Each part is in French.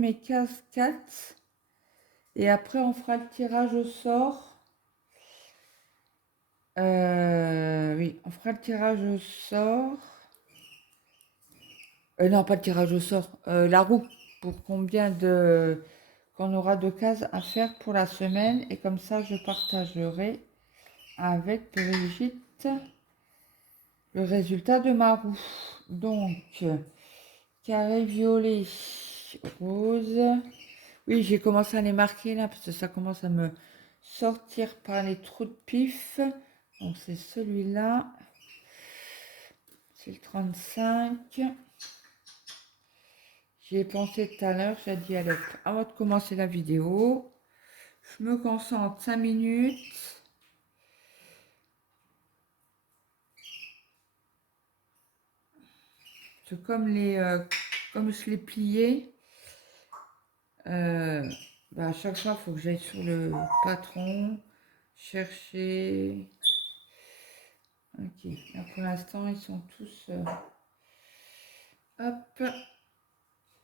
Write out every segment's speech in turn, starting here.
mes cases 4 et après on fera le tirage au sort. Oui, on fera le tirage au sort. Non, pas le tirage au sort, la roue, pour combien de qu'on aura de cases à faire pour la semaine. Et comme ça, je partagerai avec Brigitte le résultat de ma roue. Donc, carré violet, rose. Oui, j'ai commencé à les marquer là, parce que ça commence à me sortir par les trous de pif. Donc, c'est celui-là. C'est le 35. J'y ai pensé tout à l'heure, j'ai dit allez, avant de commencer la vidéo, je me concentre 5 minutes. C'est comme comme je l'ai plié, à chaque fois, il faut que j'aille sur le patron, chercher. Ok, là, pour l'instant, ils sont tous... hop.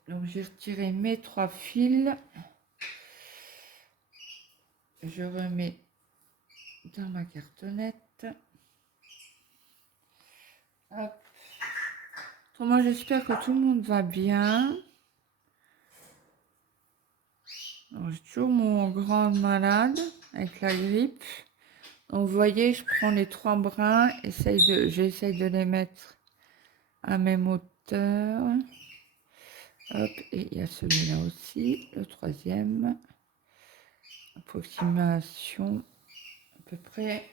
Donc, j'ai retiré mes 3 fils. Je remets dans ma cartonnette. Hop. Moi, j'espère que tout le monde va bien. J'ai toujours mon grand malade avec la grippe. Donc, vous voyez, je prends les 3 brins, j'essaye de les mettre à même hauteur. Hop, et il y a celui-là aussi, le 3e. Approximation à peu près.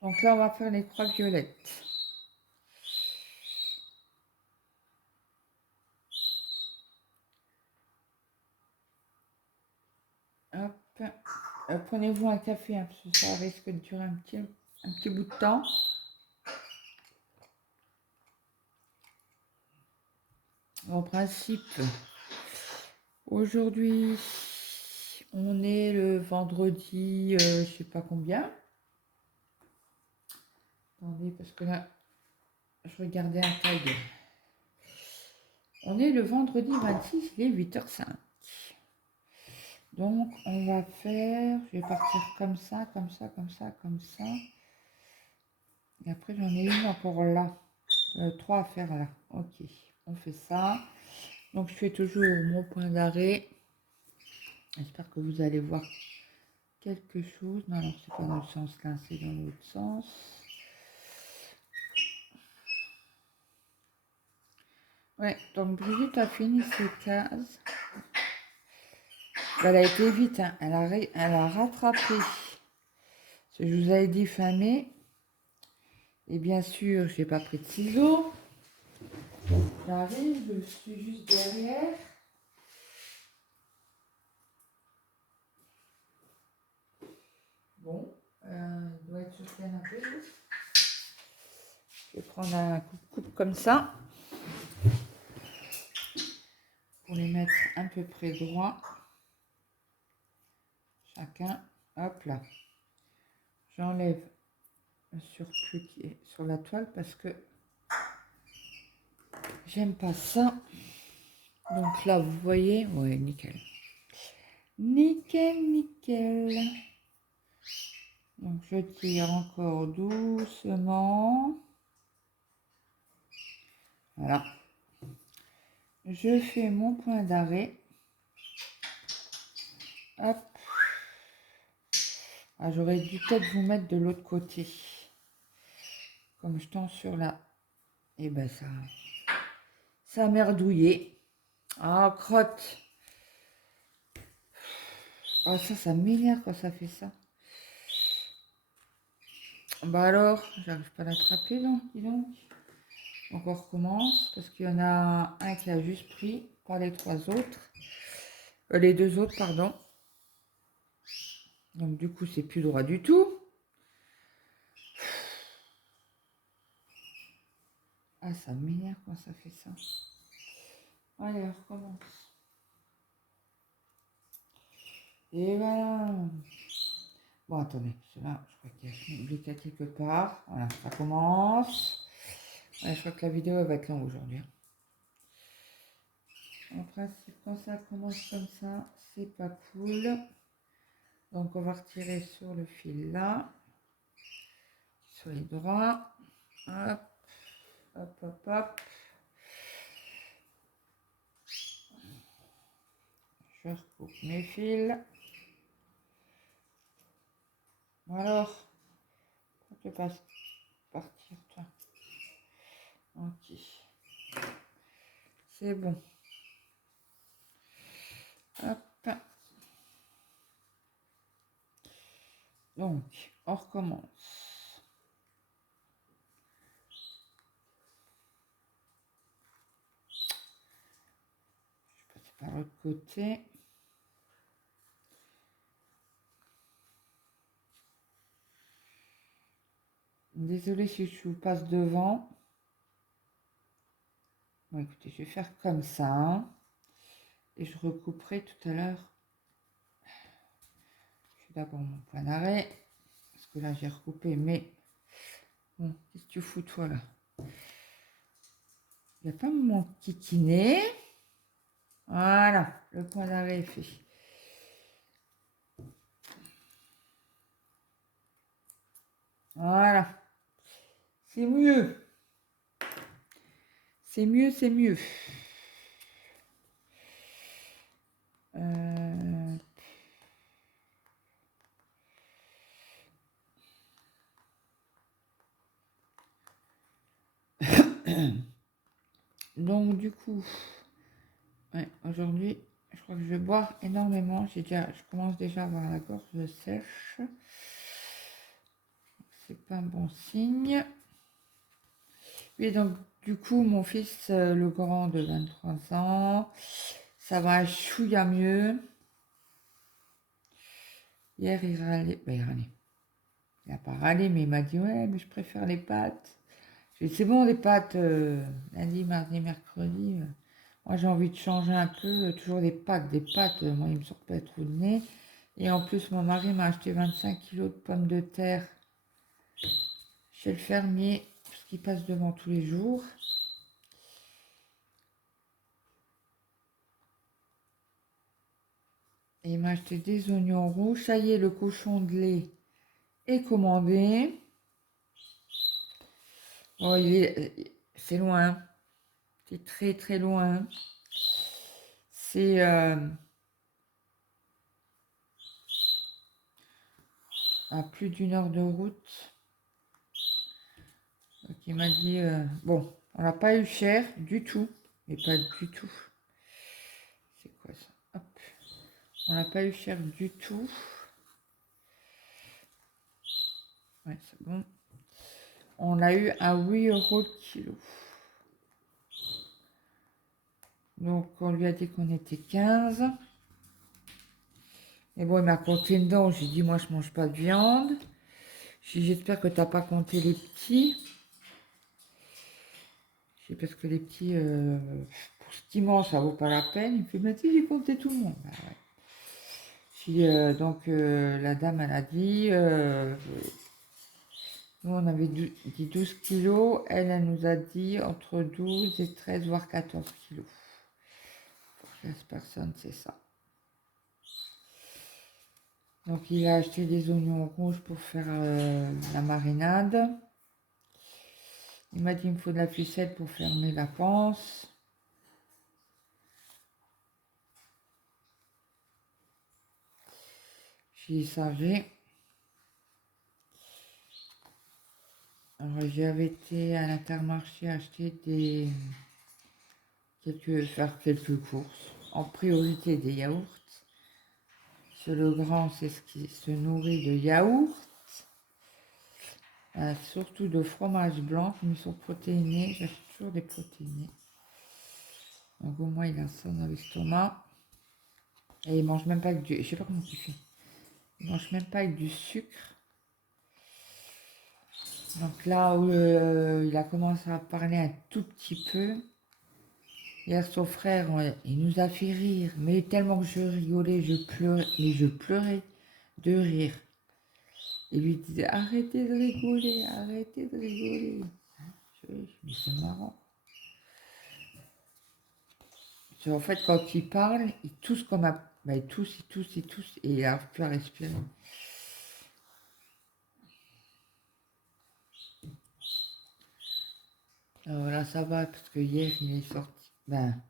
Donc là, on va faire les croix violettes. Hop. Prenez-vous un café, hein, parce que ça risque de durer un petit bout de temps. En principe, aujourd'hui, on est le vendredi, je sais pas combien. Attendez, parce que là, je regardais un tag. On est le vendredi 26, il est 8h05. Donc, on va faire, je vais partir comme ça, comme ça, comme ça, comme ça. Et après, j'en ai une encore là. 3 à faire là. Ok, on fait ça. Donc, je fais toujours mon point d'arrêt. J'espère que vous allez voir quelque chose. Non, alors, c'est pas dans le sens là, c'est dans l'autre sens. Ouais, donc Brigitte a fini ses cases. Elle a été vite, hein. Elle a rattrapé. Je vous avais dit fin mai. Et bien sûr, je n'ai pas pris de ciseaux. J'arrive, je suis juste derrière. Bon, il doit être sur le canapé. Je vais prendre un coupe comme ça. Pour les mettre à peu près droit. Chacun, hop là. J'enlève le surplus qui est sur la toile parce que j'aime pas ça. Donc là, vous voyez, ouais, nickel. Nickel, nickel. Donc je tire encore doucement. Voilà. Je fais mon point d'arrêt. Hop. Ah, j'aurais dû peut-être vous mettre de l'autre côté. Comme je tends sur là. Et ben ça a merdouillé. Ah, crotte. Ah, ça m'énerve quand ça fait ça. Bah alors, j'arrive pas à l'attraper, donc, dis donc. Donc on recommence, parce qu'il y en a un qui a juste pris, pas les 3 autres. Les 2 autres, pardon. Donc du coup, c'est plus droit du tout. Ah, ça m'énerve quand ça fait ça. Allez, on recommence. Et voilà. Bon, attendez, là, je crois qu'il y a oublié quelque part. Voilà, ça commence. Ouais, je crois que la vidéo elle va être longue aujourd'hui. En principe, quand ça commence comme ça, c'est pas cool. Donc, on va retirer sur le fil là. Sur les droits. Hop, hop, hop, hop. Je recoupe mes fils. Alors, tu peux pas partir, toi. Ok. C'est bon. Hop. Donc, on recommence. Je passe par l'autre côté. Désolée si je vous passe devant. Bon, écoutez, je vais faire comme ça. Hein, et je recouperai tout à l'heure. Je fais d'abord mon point d'arrêt. Parce que là, j'ai recoupé. Mais bon, qu'est-ce que tu fous, toi, là? Il n'y a pas mon kikiné. Voilà, le point d'arrêt est fait. Voilà. C'est mieux. C'est mieux, c'est mieux. Donc, du coup, ouais, aujourd'hui, je crois que je vais boire énormément. Je commence déjà à avoir la gorge sèche. C'est pas un bon signe. Et donc, du coup, mon fils, le grand de 23 ans, ça va un chouïa mieux. Hier, il râlait. Ben, il râlait. Il n'a pas râlé, mais il m'a dit, ouais, mais je préfère les pâtes. J'ai dit, c'est bon, les pâtes, lundi, mardi, mercredi. Moi, j'ai envie de changer un peu. Toujours des pâtes, moi, il me sort pas trop de nez. Et en plus, mon mari m'a acheté 25 kilos de pommes de terre chez le fermier, parce qu'il passe devant tous les jours. Et il m'a acheté des oignons rouges. Ça y est, le cochon de lait est commandé. Oh, c'est loin. C'est très très loin. C'est à plus d'une heure de route. Donc il m'a dit, bon, on l'a pas eu cher du tout, mais pas du tout. C'est quoi ça? Hop. On l'a pas eu cher du tout. Ouais, c'est bon. On l'a eu à 8 € le kilo. Donc on lui a dit qu'on était 15. Et bon, il m'a compté dedans. J'ai dit, moi je mange pas de viande. J'espère que tu n'as pas compté les petits. Parce que les petits, pour ce qu'ils mangent, ça vaut pas la peine. Il me fait, bah si, j'ai compté tout le monde. Bah, ouais. Donc la dame, elle a dit, nous on avait dit 12 kilos, elle nous a dit entre 12 et 13, voire 14 kilos. Pour 15 personnes, c'est ça. Donc il a acheté des oignons rouges pour faire la marinade. Il m'a dit, il me faut de la ficelle pour fermer la panse. J'y savais. Alors j'avais été à l'Intermarché acheter faire quelques courses. En priorité des yaourts. Parce que le grand, c'est ce qui se nourrit de yaourts. Surtout de fromage blanc, comme ils sont protéinés. J'achète toujours des protéinés. Donc au moins il a ça dans l'estomac. Et il mange même pas avec du... Je sais pas comment il fait. Il mange même pas avec du sucre. Donc là où il a commencé à parler un tout petit peu, hier son frère, il nous a fait rire, mais tellement que je rigolais, je pleurais, mais je pleurais de rire. Il lui disait, arrêtez de rigoler, arrêtez de rigoler. Mais c'est marrant. En fait, quand il parle, il tousse comme un... Bah, il tousse, et il n'arrive plus à respirer. Alors là, ça va, parce que hier, il est sorti... Ben,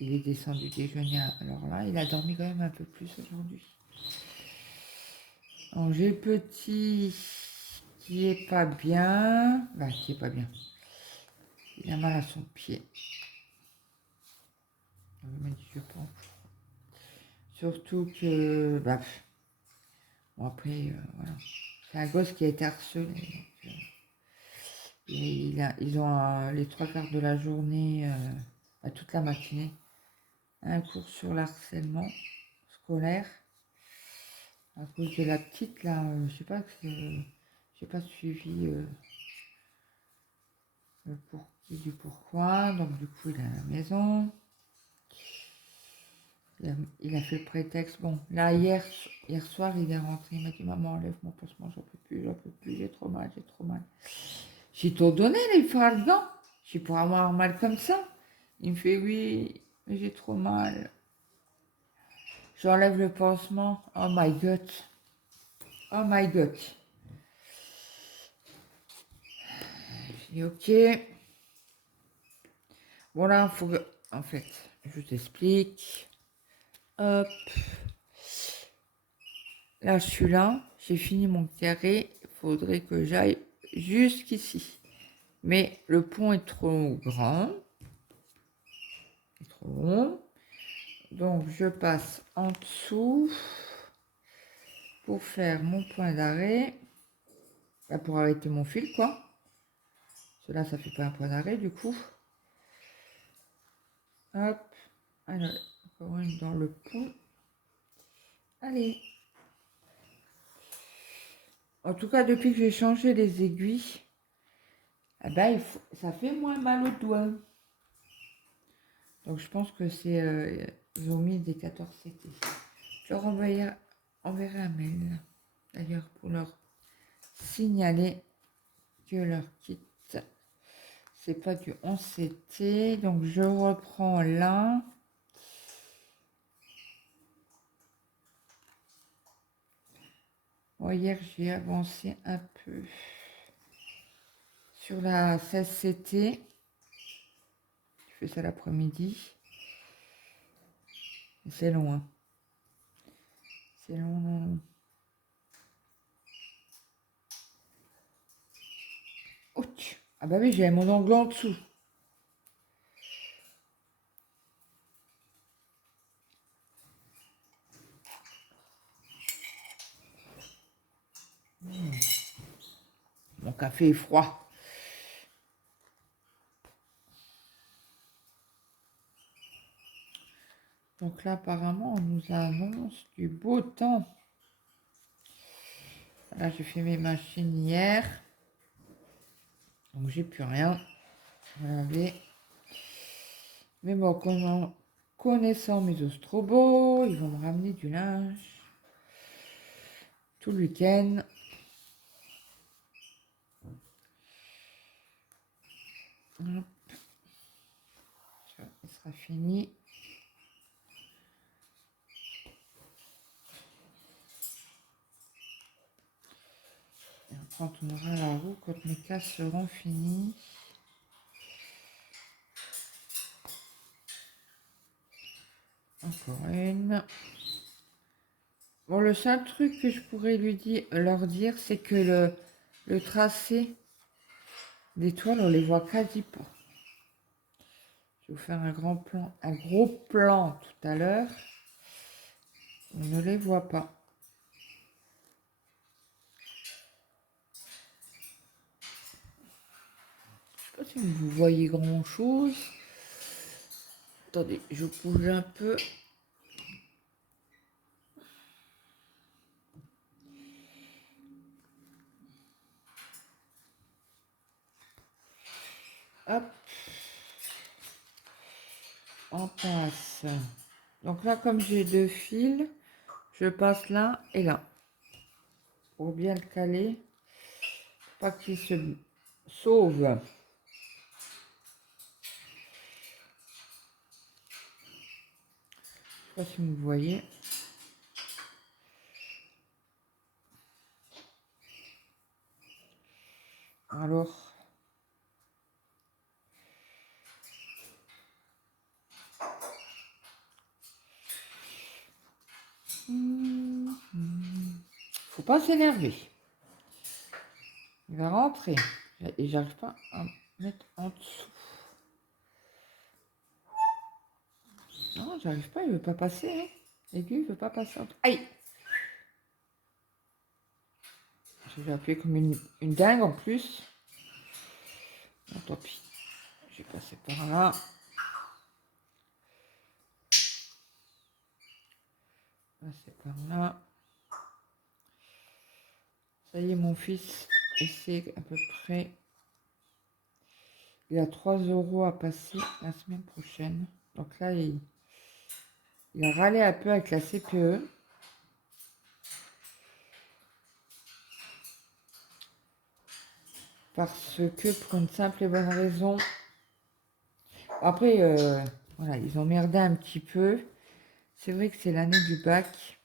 il est descendu déjeuner. Alors là, il a dormi quand même un peu plus aujourd'hui. Alors, j'ai le petit qui est pas bien. Ben, qui est pas bien. Il a mal à son pied. Il m'a dit, je pense. Surtout que... Bah, bon, après, voilà. C'est un gosse qui a été harcelé. Donc, et ils ont les 3 quarts de la journée, toute la matinée, un cours sur l'harcèlement scolaire. À cause de la petite, là, je sais pas, j'ai pas suivi le pour qui du pourquoi. Donc, du coup, il est à la maison. Il a fait le prétexte. Bon, là, hier soir, il est rentré. Il m'a dit, maman, enlève mon pansement, j'en peux plus, j'ai trop mal, j'ai trop mal. J'ai tout donné, là, il fera le gant. J'ai pour avoir mal comme ça. Il me fait, oui, mais j'ai trop mal. J'enlève le pansement. Oh my god. Oh my god. J'ai dit, ok. Bon, là, il faut que... En fait, je t'explique. Hop. Là, je suis là. J'ai fini mon carré. Il faudrait que j'aille jusqu'ici. Mais le pont est trop grand. Il est trop long. Donc, je passe en dessous pour faire mon point d'arrêt. Là, pour arrêter mon fil, quoi. Cela, ça fait pas un point d'arrêt, du coup. Hop. Alors, encore une dans le pont. Allez. En tout cas, depuis que j'ai changé les aiguilles, eh ben, ça fait moins mal au doigt. Donc, je pense que c'est... ils ont mis des 14 CT. Je leur enverrai un mail, d'ailleurs, pour leur signaler que leur kit, c'est pas du 11 CT. Donc, je reprends là. Bon, hier, j'ai avancé un peu sur la 16 CT. Je fais ça l'après-midi. C'est long, hein. C'est long, long. Ouch. Ah bah oui, j'ai mon ongle en dessous. Mon café est froid. Donc là, apparemment, on nous annonce du beau temps. Là, j'ai fait mes machines hier. Donc, j'ai plus rien. Je vais laver. Mais bon, connaissant mes ostrobos, ils vont me ramener du linge tout le week-end. Hop. Ça, il sera fini. Et après, on tournera la roue quand mes casses seront finies. Encore une. Bon, le seul truc que je pourrais leur dire, c'est que le tracé des toiles, on les voit quasi pas. Je vais vous faire un gros plan tout à l'heure. On ne les voit pas. Je ne sais pas si vous voyez grand chose. Attendez, je bouge un peu. Hop. On passe. Donc là, comme j'ai 2 fils, je passe là et là. Pour bien le caler. Pas qu'il se sauve. sais pas si vous voyez. Alors, faut pas s'énerver. Il va rentrer. Et j'arrive pas à mettre en dessous. Non, j'arrive pas, il veut pas passer. Hein. L'aiguille, il veut pas passer. Aïe! J'ai appuyé comme une dingue en plus. Bon, tant pis. Je vais passer par là. Passer par là. Ça y est, mon fils, et c'est à peu près... Il a 3 € à passer la semaine prochaine. Donc là, il a râlé un peu avec la CPE. Parce que pour une simple et bonne raison. Après, voilà, ils ont merdé un petit peu. C'est vrai que c'est l'année du bac.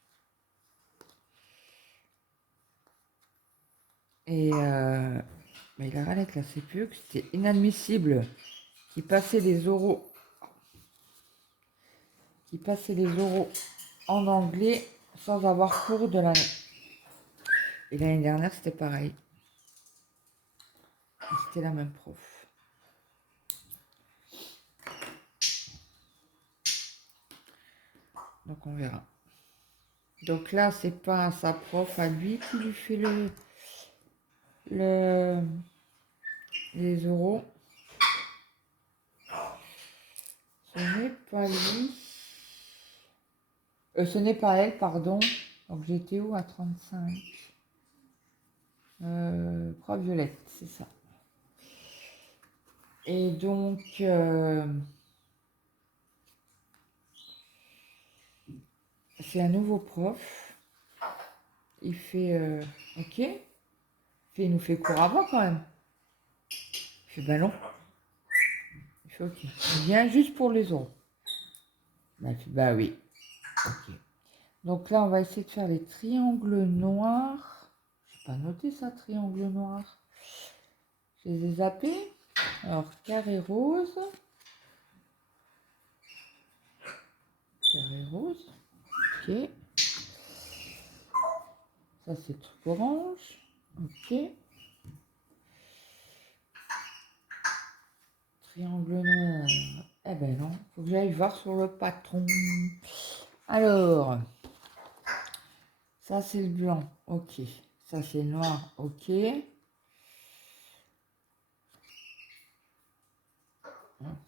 Et il a râlé avec la CPE que c'était inadmissible qu'ils passaient les oraux. En anglais sans avoir cours de l'année. Et l'année dernière, c'était pareil. C'était la même prof. Donc on verra. Donc là, c'est pas sa prof à lui qui lui fait les oraux. Ce n'est pas lui. Ce n'est pas elle, pardon. Donc j'étais où à 35 prof Violette, c'est ça. Et donc, c'est un nouveau prof. Il fait OK. Il nous fait cours avant quand même. Il fait ballon. Il fait OK. Il vient juste pour les oraux. Bah, il fait bah oui. OK. Donc là, on va essayer de faire les triangles noirs. Je n'ai pas noté ça, triangle noir. Je les ai zappés. Alors, carré rose. Carré rose. OK. Ça, c'est truc orange. OK. Triangle noir. Eh ben non, faut que j'aille voir sur le patron. Alors, ça c'est le blanc. OK. Ça c'est le noir. OK.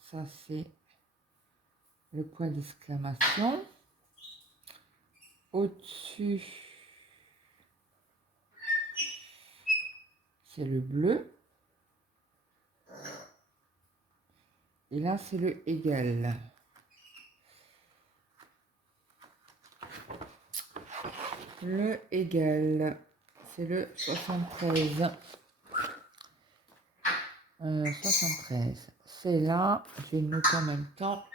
Ça c'est le point d'exclamation. Au-dessus, c'est le bleu. Et là, c'est le égal. Le égal, c'est le 73. 73. C'est là. Je vais le noter en même temps.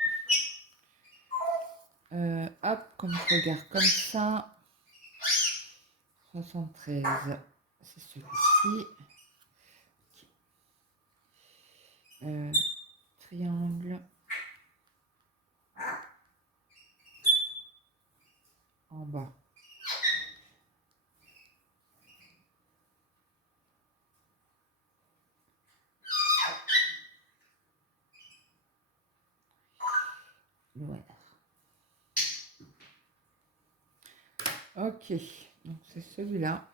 Hop, comme je regarde comme ça. 73. C'est celui-ci. Triangle en bas. Voilà. Ok, donc c'est celui-là.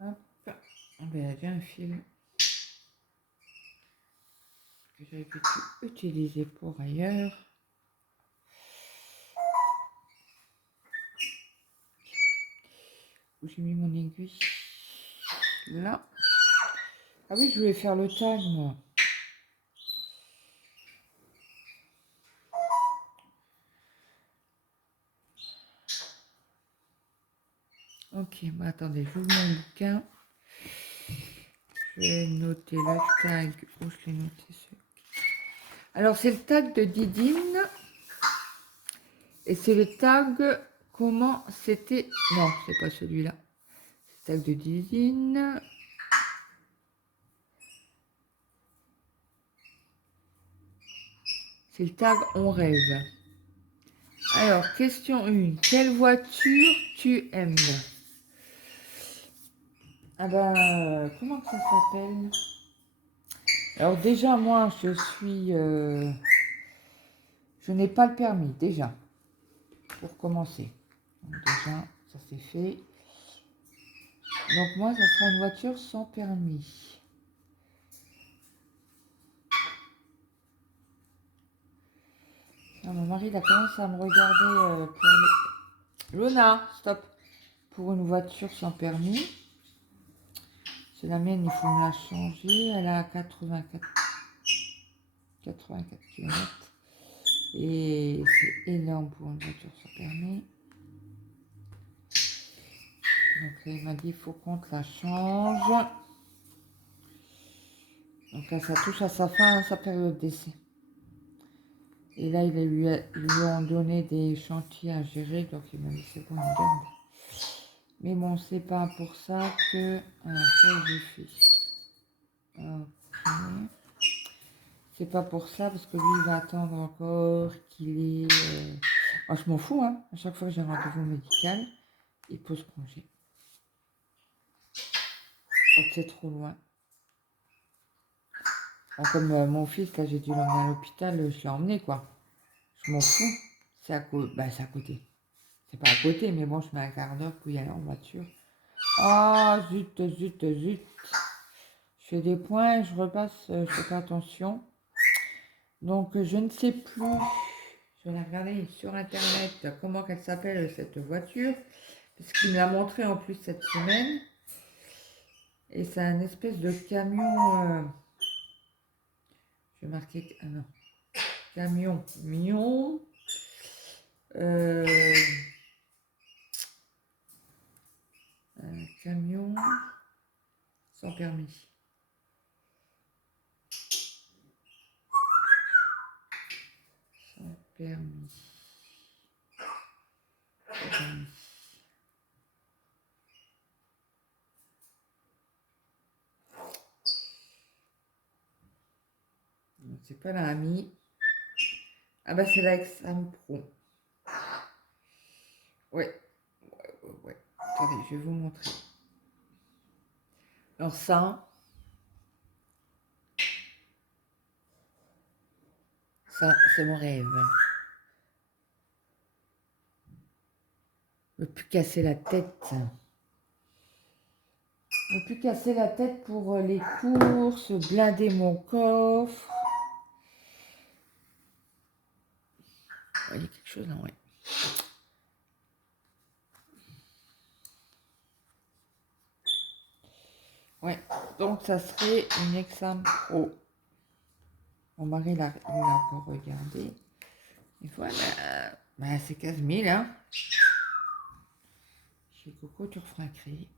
Hop. Ben, j'ai un fil que j'avais pu utiliser pour ailleurs. Où j'ai mis mon aiguille? Là. Ah oui, je voulais faire le tag, moi. Ok, bah attendez, j'ouvre mon bouquin. Je vais noter le tag. Où je l'ai noté? Alors, c'est le tag de Didine. Et c'est le tag, comment c'était... Non, c'est pas celui-là. C'est le tag de Dizine. C'est le tag On rêve. Alors, question 1. Quelle voiture tu aimes? Ah ben, comment ça s'appelle? Alors déjà, moi, je suis... je n'ai pas le permis, déjà, pour commencer. Donc déjà, ça c'est fait. Donc moi, ça sera une voiture sans permis. Ah, mon mari, il a commencé à me regarder pour les... Luna, stop! Pour une voiture sans permis. C'est la mienne, il faut me la changer. Elle a 84 km. Et c'est énorme pour une voiture sans permis. Donc là, il m'a dit, il faut qu'on te la change. Donc là, ça touche à sa fin, sa période d'essai. Et là, ils lui ont donné des chantiers à gérer, donc il m'a dit, c'est bon, il garde. Mais bon, c'est pas pour ça que... Alors, ça, j'ai fait. Ok. C'est pas pour ça, parce que lui, il va attendre encore qu'il ait... Oh, je m'en fous, hein. À chaque fois que j'ai un rendez-vous médical, il pose congé. Quand c'est trop loin. Alors, comme mon fils, là, j'ai dû l'emmener à l'hôpital, je l'ai emmené, quoi. Je m'en fous. C'est à côté. Bah, c'est à côté. C'est pas à côté, mais bon, je mets un quart d'heure pour y aller en voiture. Ah, zut, zut, zut. Je fais des points, je repasse, je fais pas attention. Donc, je ne sais plus. Je vais la regarder sur Internet comment elle s'appelle cette voiture. Parce qu'il me l'a montré en plus cette semaine. Et c'est un espèce de camion. Je vais marquer. Ah non. Camion mignon. Un camion sans permis. Sans permis. Sans permis. C'est pas la Ami. Ah bah c'est la Exam Pro. Ouais. Ouais. Attendez, je vais vous montrer. Alors ça c'est mon rêve. Ne plus casser la tête. Ne plus casser la tête pour les courses, blinder mon coffre. Il y a quelque chose là, ouais. Ouais, donc ça serait une Exam Pro. Mon mari l'a encore regardé. Et voilà, bah, c'est 15 000, hein. Chez Coco, tu referas un crédit.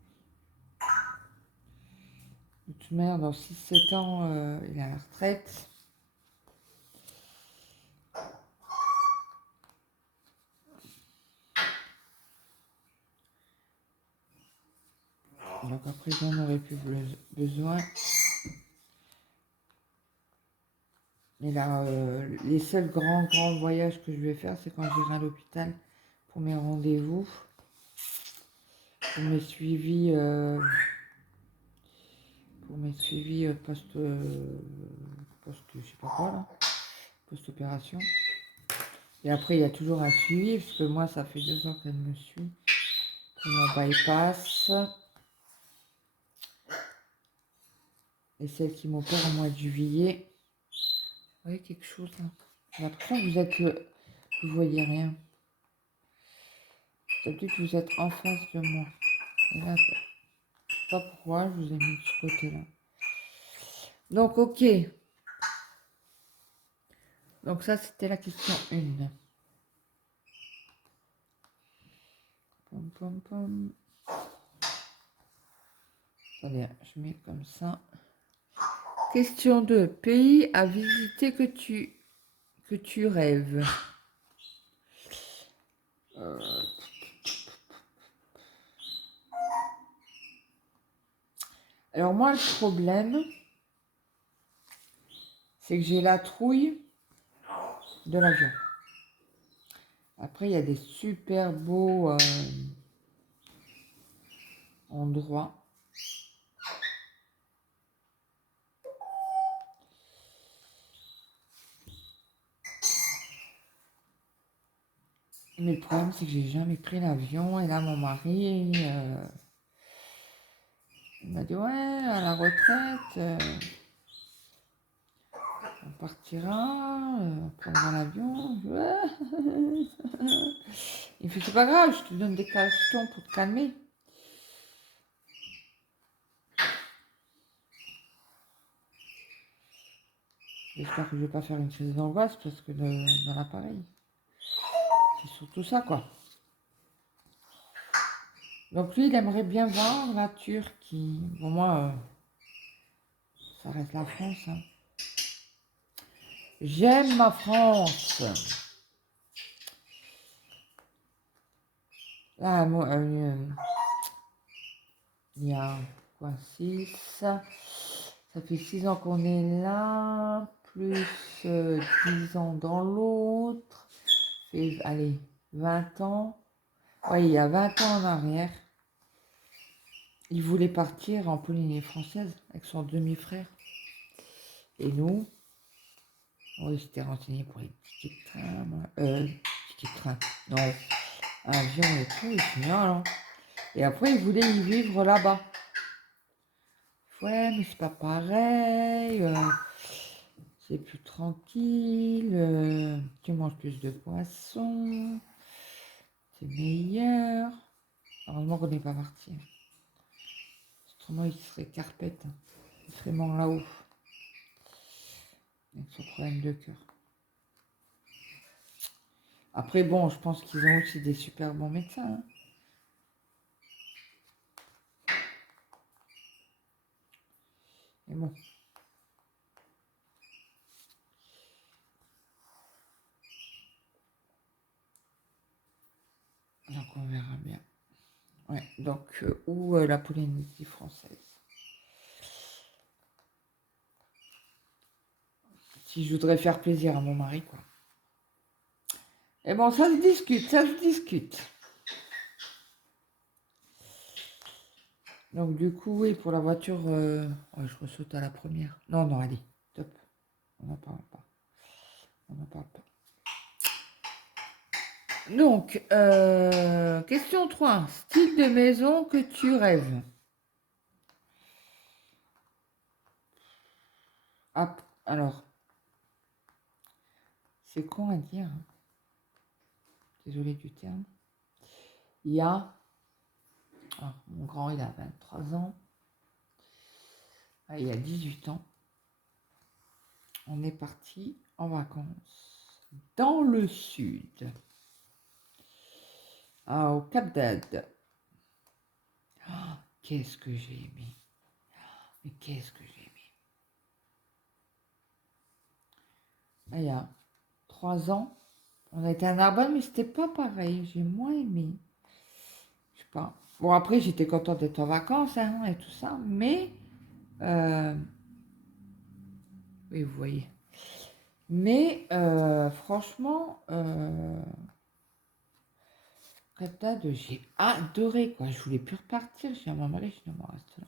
De toute manière, dans 6-7 ans, il a la retraite. Donc après, j'en aurais plus besoin. Et là, les seuls grands voyages que je vais faire, c'est quand j'irai à l'hôpital pour mes rendez-vous, pour mes suivis, post, je sais pas quoi là, post-opération. Et après, il y a toujours un suivi, parce que moi, ça fait 2 ans qu'elle me suit pour mon bypass. Et celle qui m'opère au mois de juillet. Vous voyez quelque chose là? J'ai l'impression que vous êtes que vous voyez rien. D'habitude, vous êtes en face de moi. Et là, je sais pas pourquoi, je vous ai mis de ce côté-là. Donc, ok. Donc ça, c'était la question 1. Pom, pom, pom. Attendez, je mets comme ça. Question 2. Pays à visiter que tu rêves. Euh, Alors moi, le problème, c'est que j'ai la trouille de l'avion. Après, il y a des super beaux endroits. Mais le problème, c'est que j'ai jamais pris l'avion. Et là, mon mari, il m'a dit, ouais, à la retraite, on partira, on prendra l'avion. Ouais. Il fait, c'est pas grave, je te donne des cachetons pour te calmer. J'espère que je vais pas faire une crise d'angoisse parce que dans l'appareil. C'est surtout ça, quoi. Donc lui, il aimerait bien voir la Turquie. Bon, moi, ça reste la France. Hein. J'aime ma France. Là, moi, il y a quoi, 6. Ça fait 6 ans qu'on est là, plus 10 ans dans l'autre. Allez, 20 ans. Oui, il y a 20 ans en arrière. Il voulait partir en Polynésie française avec son demi-frère. Et nous, on s'était renseigné pour les tickets de train. Tickets de train, non, avion et tout, et puis non. Et après, il voulait y vivre là-bas. Ouais, mais c'est pas pareil, c'est plus tranquille, tu manges plus de poissons, c'est meilleur. Heureusement qu'on n'est pas parti. Autrement, il serait carpette, hein. Il serait mort là-haut, avec son problème de cœur. Après, bon, je pense qu'ils ont aussi des super bons médecins. Hein. Mais bon. Donc, on verra bien. Ouais, donc, ou la Polynésie française. Si je voudrais faire plaisir à mon mari, quoi. Et bon, ça se discute, ça se discute. Donc du coup, oui, pour la voiture, ouais, je ressaute à la première. Non, non, allez, top. On n'en parle pas. On n'en parle pas. Donc, question 3. Style de maison que tu rêves. Ah, alors, c'est con à dire. Hein. Désolé du terme. Il y a... Ah, mon grand, il a 23 ans. Ah, il y a 18 ans. On est parti en vacances dans le sud. Ah, au Cap d'Agde. Oh, qu'est-ce que j'ai aimé. Mais qu'est-ce que j'ai aimé. Ah, il y a 3 ans, on a été à Narbonne, mais c'était pas pareil. J'ai moins aimé. Je sais pas. Bon, après, j'étais contente d'être en vacances hein, et tout ça, mais... oui, vous voyez. Mais franchement, Cap d'Agde, j'ai adoré, quoi. Je voulais plus repartir. J'ai dit à mon mari, je dis, non, on reste là.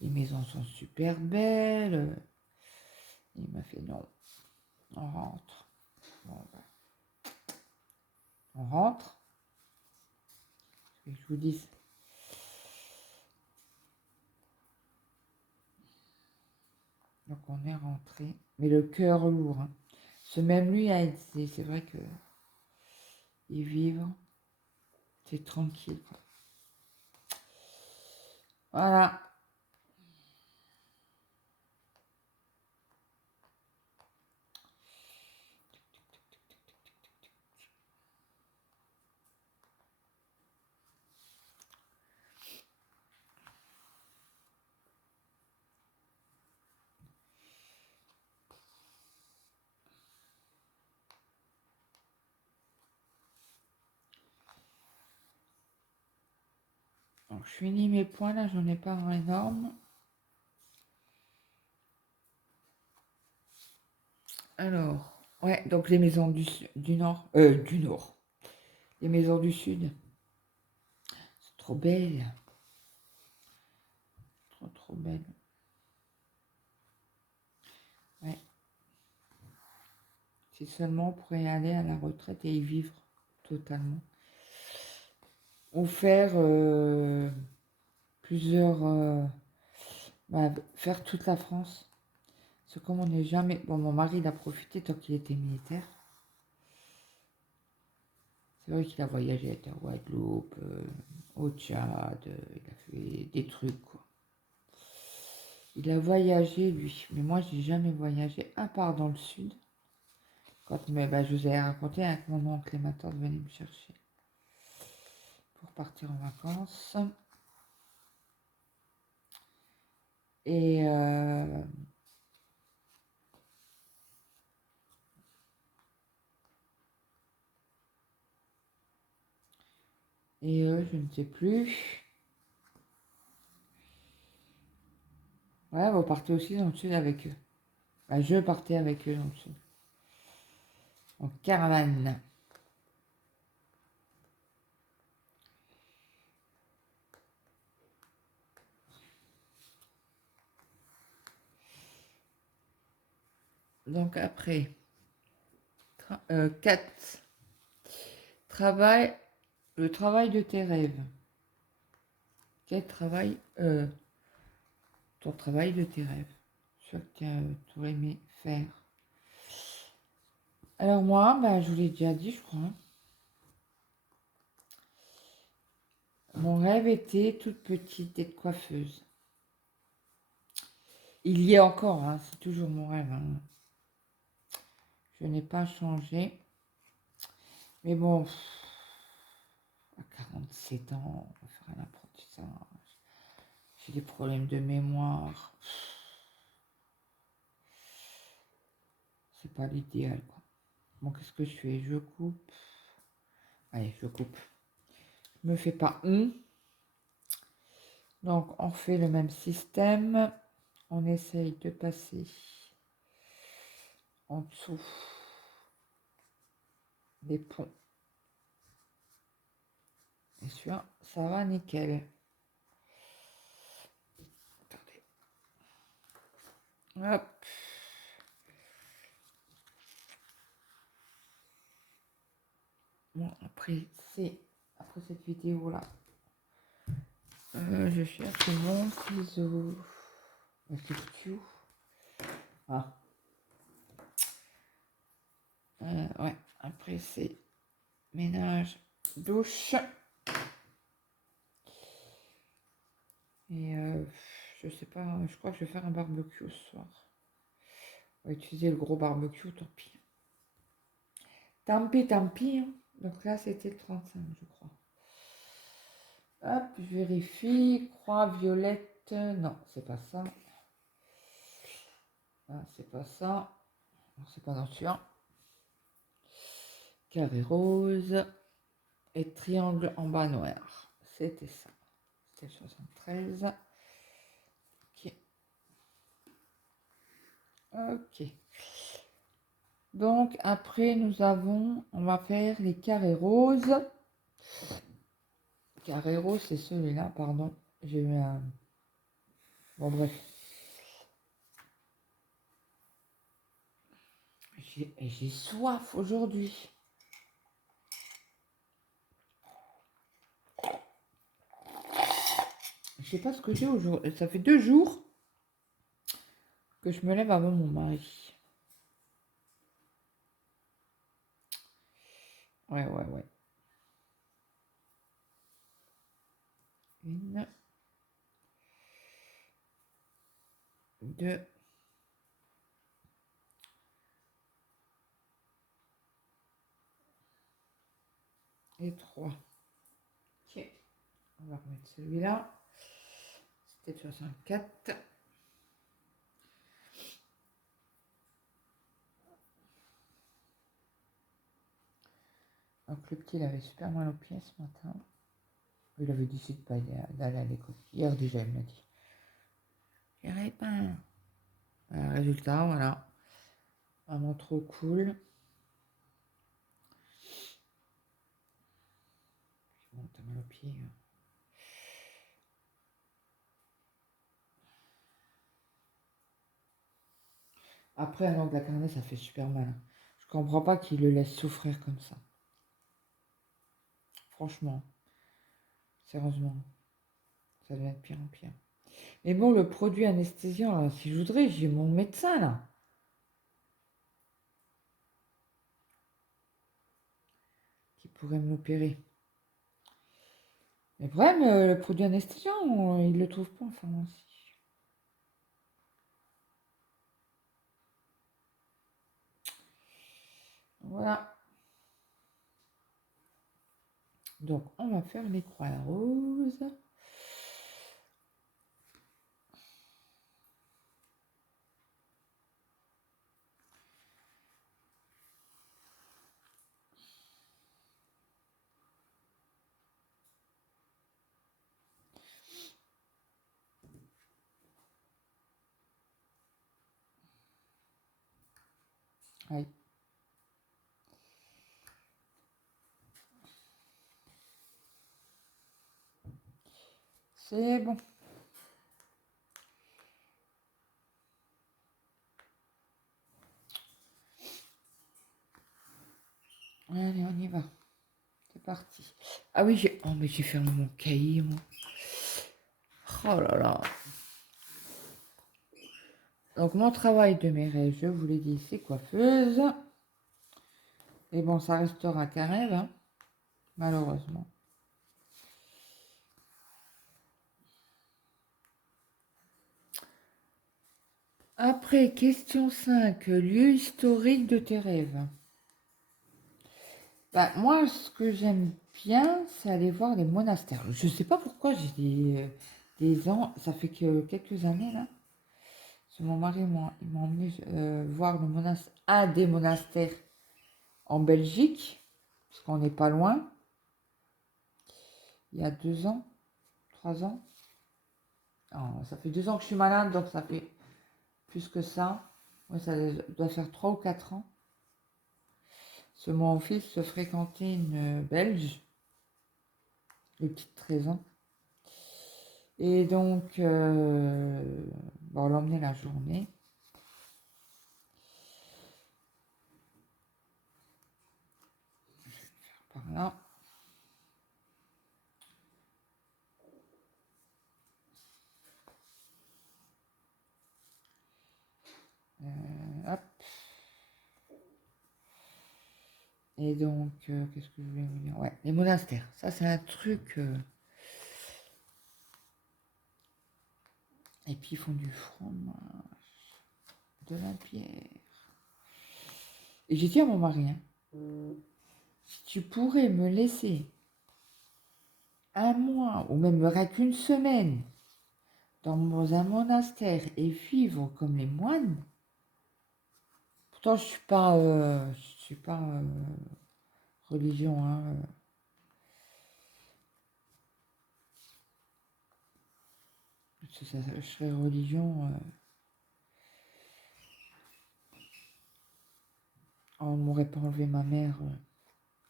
Les maisons sont super belles. Il m'a fait, non, on rentre. Bon, ben, on rentre. Et je vous dis... Donc on est rentré, mais le cœur lourd. Hein. Ce même lui a été, c'est vrai que y vivre, c'est tranquille. Quoi. Voilà. Alors, je finis mes points, là, j'en ai pas un énorme. Alors, ouais, donc les maisons du nord, les maisons du sud, c'est trop belle, trop belle. Ouais, si seulement on pourrait aller à la retraite et y vivre totalement. Ou faire plusieurs, faire toute la France. C'est comme on n'est jamais. Bon, mon mari il a profité tant qu'il était militaire. C'est vrai qu'il a voyagé, il a été à Guadeloupe, au Tchad, il a fait des trucs, quoi. Il a voyagé, lui, mais moi, j'ai jamais voyagé, à part dans le sud. Quand je vous ai raconté avec mon oncle et ma tante venaient me chercher pour partir en vacances. Et je ne sais plus. Ouais, vous partez aussi dans le sud avec eux. Bah, je partais avec eux dans le sud. En caravane. Donc après, 4. Travail, le travail de tes rêves. Quel travail ton travail de tes rêves. Ce que tu aurais aimé faire. Alors moi, je vous l'ai déjà dit, je crois. Mon rêve était toute petite d'être coiffeuse. Il y est encore, hein, c'est toujours mon rêve. Hein. Je n'ai pas changé. Mais bon, à 47 ans, on va faire un apprentissage. J'ai des problèmes de mémoire. C'est pas l'idéal, quoi. Bon, qu'est-ce que je fais? Je coupe. Allez, je coupe. Je me fais pas Donc, on fait le même système. On essaye de passer en dessous des ponts. Et sûr, ça va nickel. Attendez. Hop. Bon, après cette vidéo-là, je cherche mon ciseau. Ah. Ouais, après c'est ménage, douche. Et je sais pas, je crois que je vais faire un barbecue ce soir. On va utiliser le gros barbecue, tant pis. Tant pis. Hein. Donc là, c'était le 35, je crois. Hop, je vérifie. Croix violette. Non, c'est pas ça. Ah, c'est pas ça. C'est pas non sûr. Carré rose. Et triangle en bas noir. C'était ça. C'était 73. Ok. Ok. Donc après, on va faire les carrés roses. Carré rose, c'est celui-là, pardon. J'ai eu un... Bon, bref. J'ai soif aujourd'hui. Je sais pas ce que j'ai aujourd'hui. Ça fait 2 jours que je me lève avant mon mari. Ouais. Une, deux, et 3. Ok. On va remettre celui-là. C'était 64. Donc le petit, il avait super mal aux pieds ce matin. Il avait décidé de pas d'aller à l'école. Hier déjà, il m'a dit. J'irai pas. Résultat, voilà. Vraiment trop cool. Bon, t'as mal au pied. Après, un ongle à carnet, ça fait super mal. Je comprends pas qu'il le laisse souffrir comme ça. Franchement. Sérieusement. Ça devient de pire en pire. Mais bon, le produit anesthésiant, là, si je voudrais, j'ai mon médecin, là. Qui pourrait me l'opérer. Mais le problème, le produit anesthésiant, il le trouve pas en pharmacie. Voilà. Donc, on va faire les croix roses. Aïe. C'est bon. Allez, on y va. C'est parti. Ah oui, mais j'ai fermé mon cahier, moi. Oh là là. Donc, mon travail de mes rêves, je vous l'ai dit, c'est coiffeuse. Et bon, ça restera qu'un rêve, hein, malheureusement. Après, question 5. Lieu historique de tes rêves. Bah, moi, ce que j'aime bien, c'est aller voir les monastères. Je sais pas pourquoi j'ai des ans, ça fait que quelques années là. Mon mari il m'a emmené voir un des monastères en Belgique, parce qu'on n'est pas loin. Il y a 2 ans, 3 ans. Oh, ça fait 2 ans que je suis malade, donc ça fait plus que ça. Ouais, ça doit faire 3 ou 4 ans. Ce mon fils se fréquentait une Belge, de petite 13 ans. Et donc, on l'emmenait la journée. Je vais le faire par là. Hop. Et donc, qu'est-ce que je voulais vous dire? Ouais, les monastères. Ça, c'est un truc. Et puis, ils font du fromage, de la bière. Et j'ai dit à mon mari, hein, si tu pourrais me laisser un mois, ou même qu'une semaine, dans un monastère et vivre comme les moines, pourtant, je suis pas religion, hein. Je serais religion. On ne m'aurait pas enlevé ma mère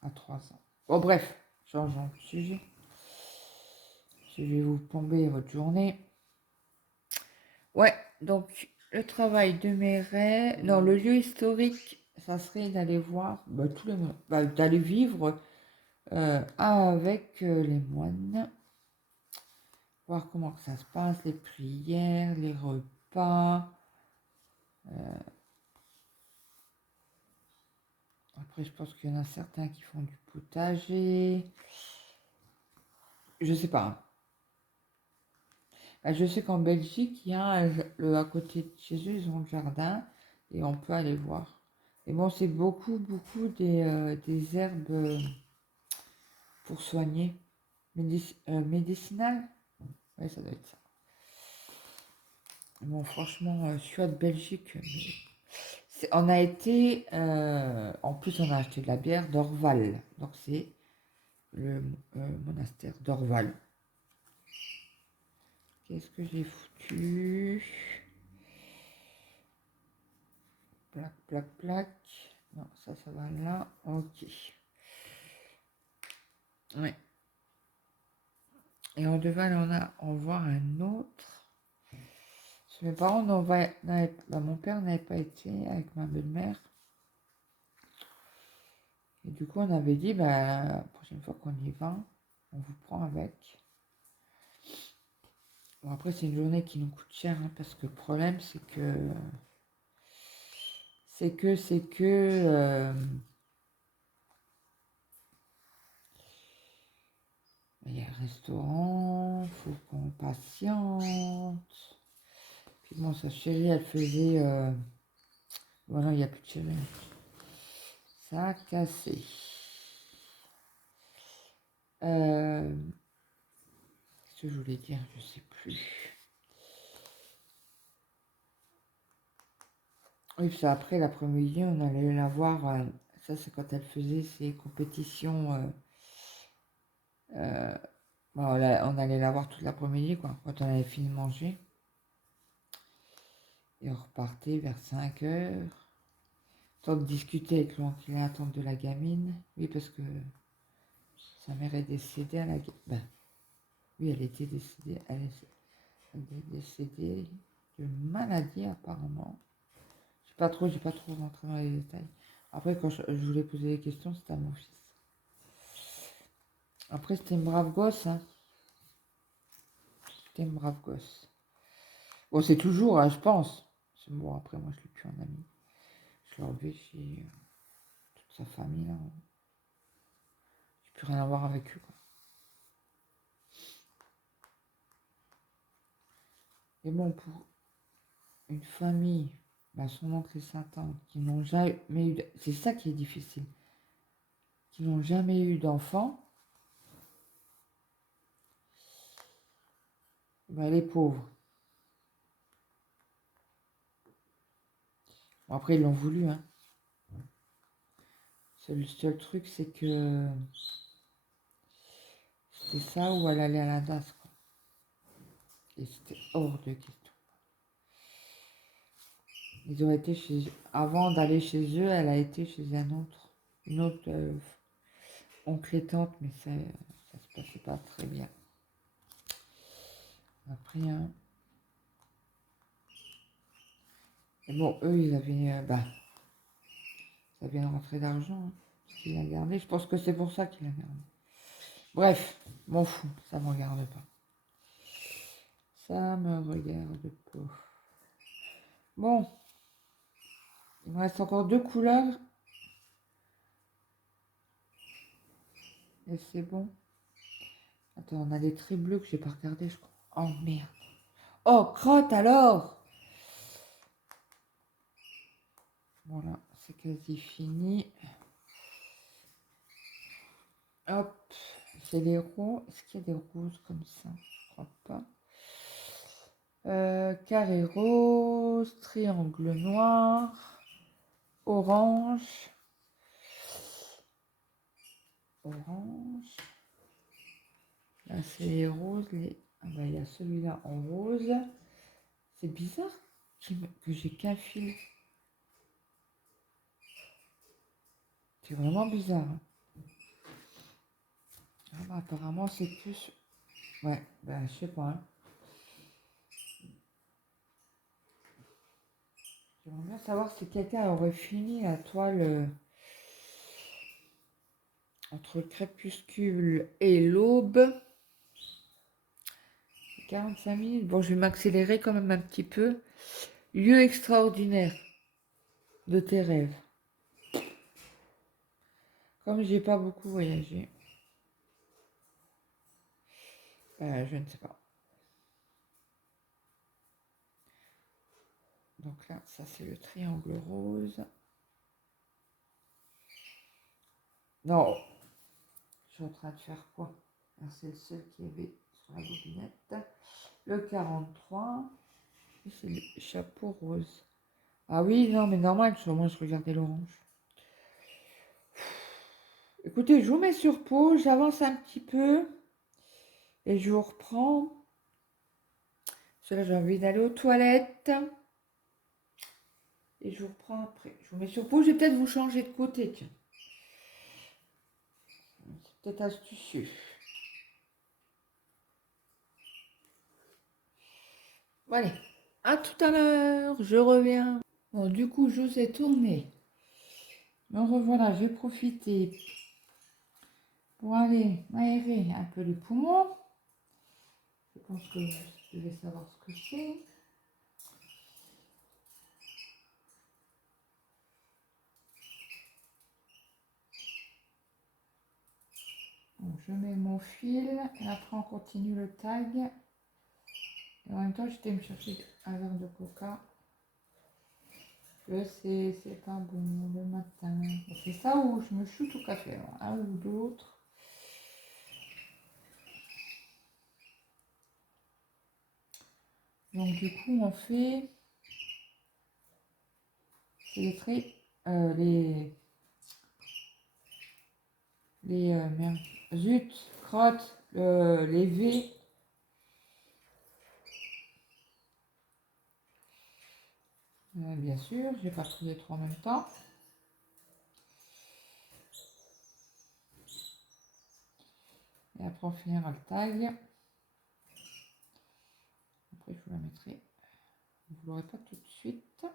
à 3 ans. Bon, bref, changeons de sujet. Je vais vous plomber votre journée. Ouais, donc le travail de mes rêves. Non, le lieu historique, ça serait d'aller voir d'aller vivre avec les moines. Voir comment ça se passe, les prières, les repas. Après, je pense qu'il y en a certains qui font du potager. Je sais pas. Je sais qu'en Belgique, il y a à côté de chez eux, ils ont le jardin et on peut aller voir. Et bon, c'est beaucoup des herbes pour soigner. Médicinales. Oui, ça doit être ça. Bon, franchement, je suis de Belgique. On a été, en plus, on a acheté de la bière d'Orval. Donc, c'est le monastère d'Orval. Qu'est-ce que j'ai foutu? Plac, plac, plac. Non, ça va là. Ok. Ouais. Et on devait aller en voir un autre. Parce que mes parents mon père n'avait pas été avec ma belle-mère. Et du coup, on avait dit, bah, la prochaine fois qu'on y va, on vous prend avec. Bon, après, c'est une journée qui nous coûte cher, hein, parce que le problème, c'est que il y a le restaurant, faut qu'on patiente. Puis bon, sa chérie, elle faisait... Voilà, il n'y a plus de chérie. Ça a cassé. Ce que je voulais dire, je sais plus. Oui, puis après, l'après-midi, on allait la voir. Ça, c'est quand elle faisait ses compétitions. Bon, on allait la voir toute l'après-midi, quoi, quand on avait fini de manger. Et on repartait vers 5 heures. Temps de discuter avec l'attente de la gamine. Oui, parce que sa mère est décédée à la... Ben, oui, elle était décédée. Elle est décédée de maladie, apparemment. J'ai pas trop rentré dans les détails. Après, quand je voulais poser des questions, c'était à mon fils. Après, c'était une brave gosse, hein. C'était une brave gosse. Bon, c'est toujours, hein, je pense. C'est bon, après, moi, je l'ai plus en ami. Je l'ai revu chez toute sa famille, là. J'ai plus rien à voir avec eux, quoi. Et bon, pour une famille, bah, son oncle et sa tante, qui n'ont jamais eu... C'est ça qui est difficile. Qui n'ont jamais eu d'enfants, bah, les pauvres. Bon, après, ils l'ont voulu, hein. Le seul truc, c'est que c'était ça où elle allait à la DAS, quoi. Et c'était hors de question. Ils ont été avant d'aller chez eux, elle a été chez une autre oncle et tante, mais ça se passait pas très bien. Après, hein. Et bon, eux, ils avaient, ça vient de rentrer d'argent, hein, qu'il a gardé. Je pense que c'est pour ça qu'il a gardé. Bref, m'en fous, ça me regarde pas. Ça me regarde pas. Bon, il me reste encore 2 couleurs. Et c'est bon. Attends, on a des traits bleus que j'ai pas regardé, je crois. Oh merde. Oh, crotte alors! Voilà, c'est quasi fini. Hop, c'est les roses. Est-ce qu'il y a des roses comme ça? Je crois pas. Carré rose, triangle noir, orange. Orange. Là, c'est les roses. Ah bah, il y a celui-là en rose. C'est bizarre que j'ai qu'un fil. C'est vraiment bizarre. Ah bah, apparemment, c'est plus... Ouais, bah, je sais pas. Hein. J'aimerais bien savoir si quelqu'un aurait fini la toile entre le crépuscule et l'aube. 45 minutes. Bon, je vais m'accélérer quand même un petit peu. Lieu extraordinaire de tes rêves. Comme j'ai pas beaucoup voyagé, je ne sais pas. Donc là, ça c'est le triangle rose. Non, je suis en train de faire quoi? C'est le seul qui avait sur la bobinette. Le 43. Et c'est le chapeau rose. Ah oui, non, mais normal, moi je regardais l'orange. Écoutez, je vous mets sur pause, j'avance un petit peu et je vous reprends. Parce que là, j'ai envie d'aller aux toilettes. Et je vous reprends après. Je vous mets sur pause, je vais peut-être vous changer de côté. Tiens. C'est peut-être astucieux. Bon, allez, à tout à l'heure, je reviens. Bon, du coup, je vous ai tourné. Me revoilà, je vais profiter pour aller m'aérer un peu les poumons. Je pense que vous devez savoir ce que c'est. Donc, je mets mon fil et après on continue le tag. Et en même temps, j'étais me chercher un verre de coca. Que c'est pas bon le matin. C'est ça où je me shoot au café, un ou l'autre. Donc du coup, on fait les traits, merde, zut, crotte, les V. Bien sûr, je vais pas tous les trois en même temps. Et après, on finira le tag. Après, je vous la mettrai. Vous ne l'aurez pas tout de suite.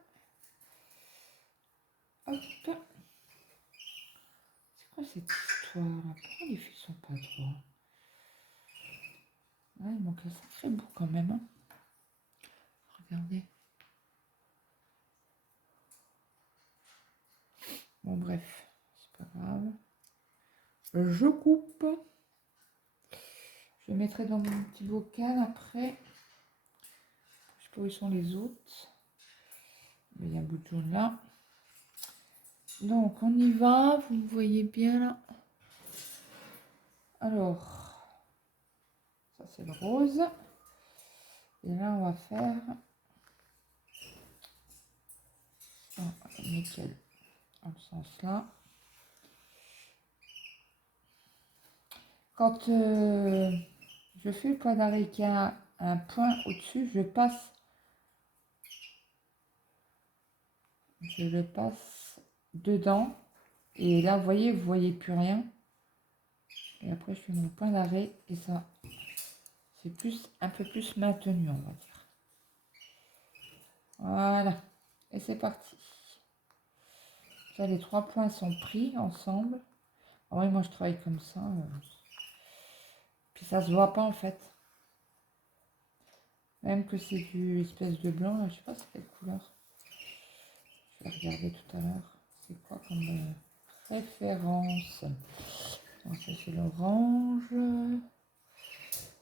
Hop. C'est quoi cette histoire là? Pourquoi les fils sont pas droits? Ouais, il manque un sacré bout quand même. Hein. Regardez. Bon, bref, c'est pas grave. Je coupe. Je le mettrai dans mon petit bocal après. Je sais pas où sont les autres. Mais il y a un bout de jaune là. Donc, on y va. Vous me voyez bien là. Alors, ça c'est le rose. Et là, on va faire... Oh, nickel. Dans ce sens-là. Quand je fais le point d'arrêt qui a un point au-dessus, je passe. Je le passe dedans. Et là, vous voyez plus rien. Et après, je fais mon point d'arrêt et ça, c'est plus, un peu plus maintenu, on va dire. Voilà. Et c'est parti. Là, les trois points sont pris ensemble. Ah oui, moi, je travaille comme ça. Puis ça se voit pas, en fait. Même que c'est du espèce de blanc, là, je sais pas c'est quelle couleur. Je vais regarder tout à l'heure. C'est quoi comme référence? Donc, ça, c'est l'orange.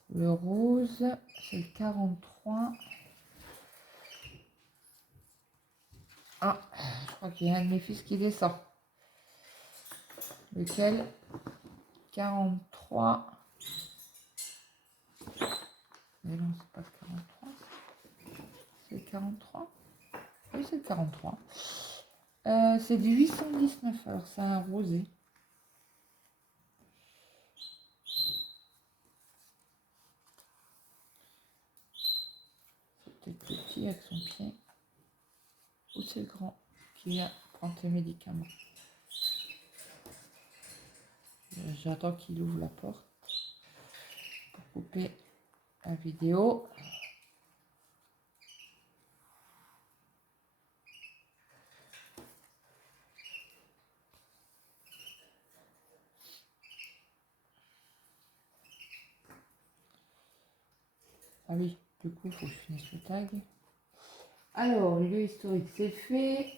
Le rose, c'est le 43. Ah, je crois qu'il y a un de mes fils qui descend. Lequel? 43. Mais non, c'est pas le 43. C'est le 43. Oui, c'est le 43. C'est du 819. Alors, c'est un rosé. C'est peut-être le petit avec son pied. Ou c'est le grand qui vient prendre ses médicaments. J'attends qu'il ouvre la porte pour couper la vidéo. Ah oui, du coup, il faut que je finisse le tag. Alors, lieu historique, c'est fait.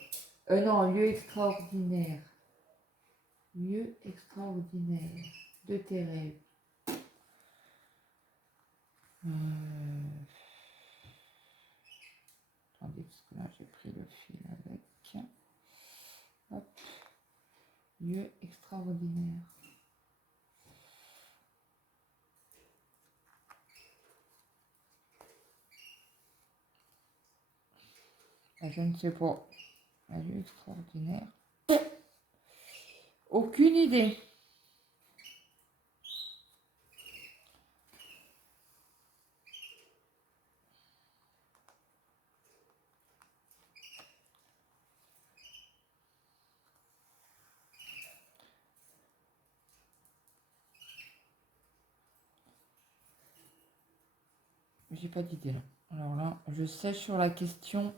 Non, lieu extraordinaire. Lieu extraordinaire de tes rêves. Attendez, parce que là, j'ai pris le fil avec. Hop. Lieu extraordinaire. Ah, je ne sais pas. Un lieu extraordinaire. Aucune idée. J'ai pas d'idée là. Alors là, je sèche sur la question.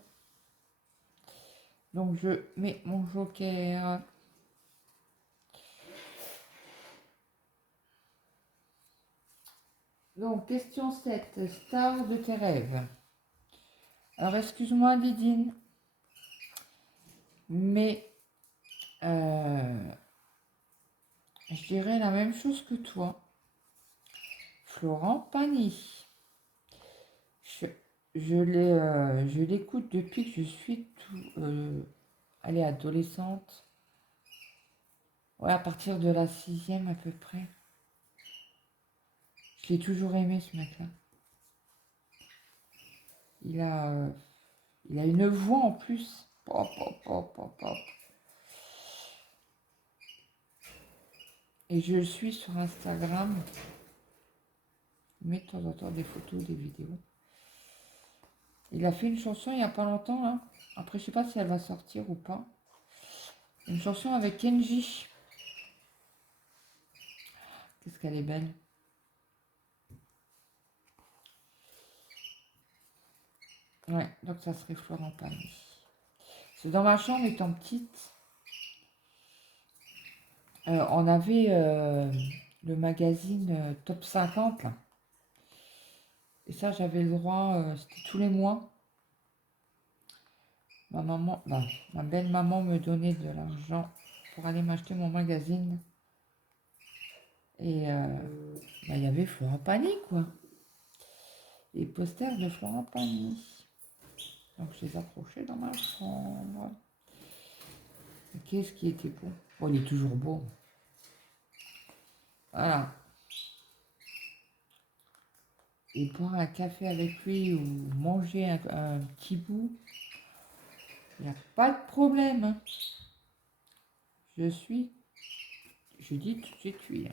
Donc je mets mon joker. Donc, question 7. Star de tes rêves. Alors, excuse-moi, Didine, mais je dirais la même chose que toi. Florent Pagny. Je, je l'écoute depuis que je suis allez, adolescente. Ouais, à partir de la 6e à peu près. Je l'ai toujours aimé, ce mec-là. Il a, euh, il a une voix en plus. Pop, pop, pop, pop, pop. Et je le suis sur Instagram. Il met de temps en temps des photos, des vidéos. Il a fait une chanson il n'y a pas longtemps, là. Après, je sais pas si elle va sortir ou pas. Une chanson avec Kenji. Qu'est-ce qu'elle est belle. Ouais, donc ça serait Florent Pagny. C'est dans ma chambre, étant petite, on avait le magazine Top 50, là. Et ça, j'avais le droit, c'était tous les mois. Ma maman, ma belle-maman me donnait de l'argent pour aller m'acheter mon magazine. Et il y avait Florent Pagny, quoi. Les posters de Florent Pagny. Donc je les accrochais dans ma chambre. Qu'est-ce qui était beau? Bon, il est toujours beau. Voilà. Et boire un café avec lui ou manger un petit bout, il n'y a pas de problème. Hein. Je dis tout de suite oui.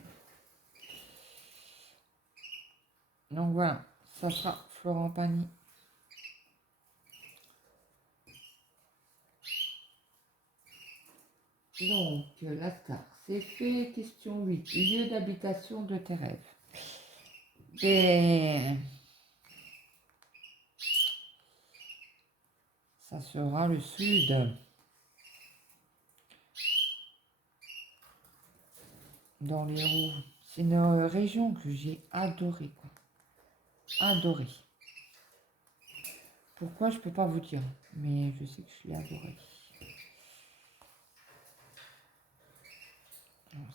Donc voilà, ça sera Florent Pagny. Donc, la star, c'est fait. Question 8. Lieu d'habitation de tes rêves. Et ça sera le sud. Dans les Roues. C'est une région que j'ai adorée, quoi. Adorée. Pourquoi, je peux pas vous dire, mais je sais que je l'ai adorée.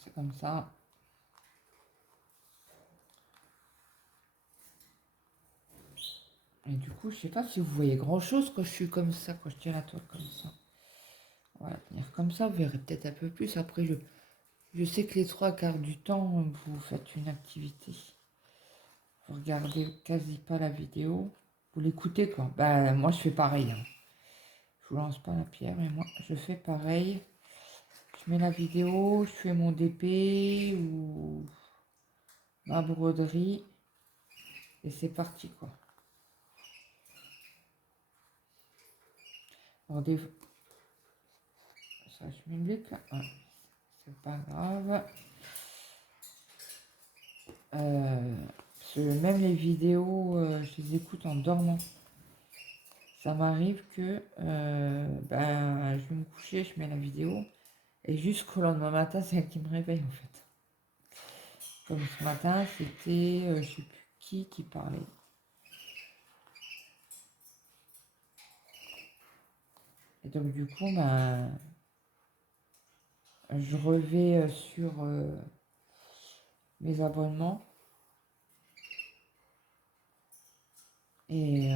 C'est comme ça. Et du coup, je sais pas si vous voyez grand chose quand je suis comme ça, quand je tiens la toile comme ça. Voilà, tenir comme ça, vous verrez peut-être un peu plus. Après, je sais que les 3/4 du temps, vous faites une activité. Vous regardez quasi pas la vidéo. Vous l'écoutez, quoi. Ben, moi, je fais pareil. Hein. Je vous lance pas la pierre, mais moi, je fais pareil. Je mets la vidéo, je fais mon DP ou ma broderie. Et c'est parti, quoi. Alors, ça, je m'implique. Ouais, c'est pas grave. Parce que même les vidéos, je les écoute en dormant. Ça m'arrive que je vais me coucher, je mets la vidéo. Et jusqu'au lendemain matin, c'est elle qui me réveille, en fait. Comme ce matin, c'était, je sais plus qui parlait. Et donc, du coup, je revais sur mes abonnements. Et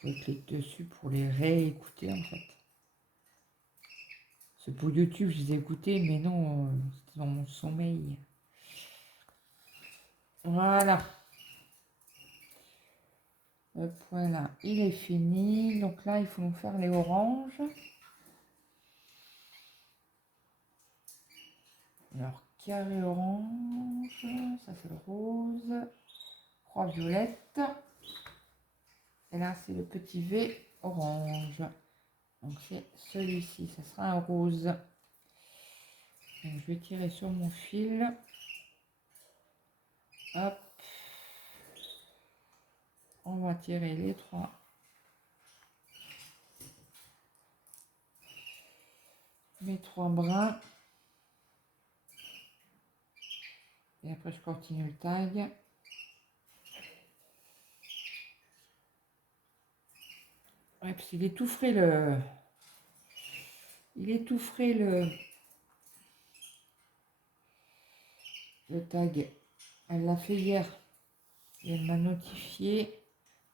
je clique dessus pour les réécouter, en fait. C'est pour YouTube, je les ai écoutés, mais non, c'était dans mon sommeil. Voilà. Hop, voilà, il est fini. Donc là, il faut nous faire les oranges. Alors, carré orange, ça c'est le rose. Croix violette. Et là, c'est le petit V orange. Donc c'est celui-ci, ça sera un rose. Donc, je vais tirer sur mon fil. Hop. on va tirer les 3. Mes 3 brins. Et après, je continue le tag. Ouais, parce qu'il est tout frais Il est tout frais le tag. Elle l'a fait hier. Et elle m'a notifié.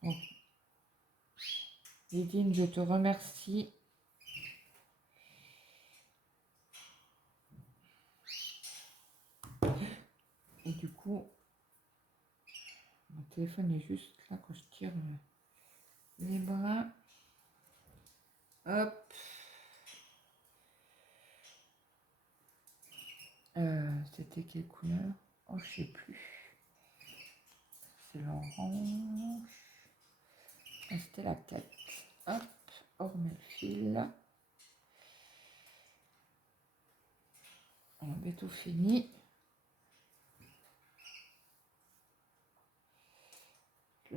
Donc, Lidine, je te remercie. Et du coup, mon téléphone est juste là quand je tire les brins. Hop. C'était quelle couleur? Oh, je sais plus. C'est l'orange. Ah, c'était la 4. Hop, on remet le fil. On a tout fini. Je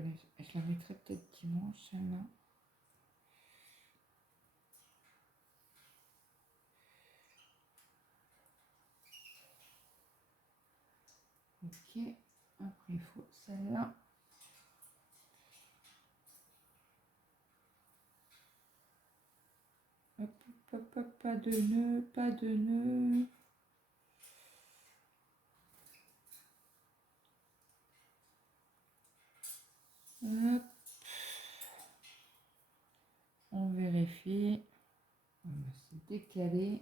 la mettrai peut-être dimanche, celle-là. Ok, après il faut celle-là. Hop, hop, hop, pas de nœud, pas de nœud. Hop. On vérifie. C'est décalé.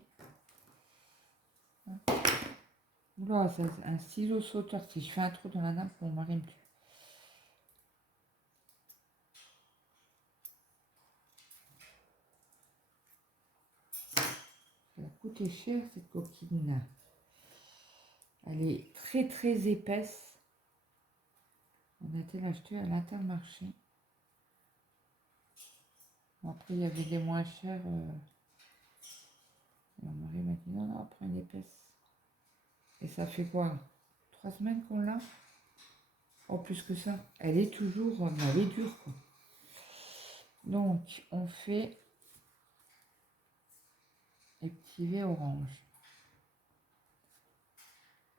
Oula, c'est un ciseau sauteur. Si je fais un trou dans la nappe, mon mari me tue. Ça a coûté cher cette coquine. Elle est très très épaisse. On a été l'acheter à l'Intermarché. Après, il y avait des moins chers. Et mon mari m'a dit non, non, après une épaisse. Et ça fait quoi? 3 semaines qu'on l'a? Oh, plus que ça. Elle est toujours, elle est dure, quoi. Donc, on fait les petits V orange.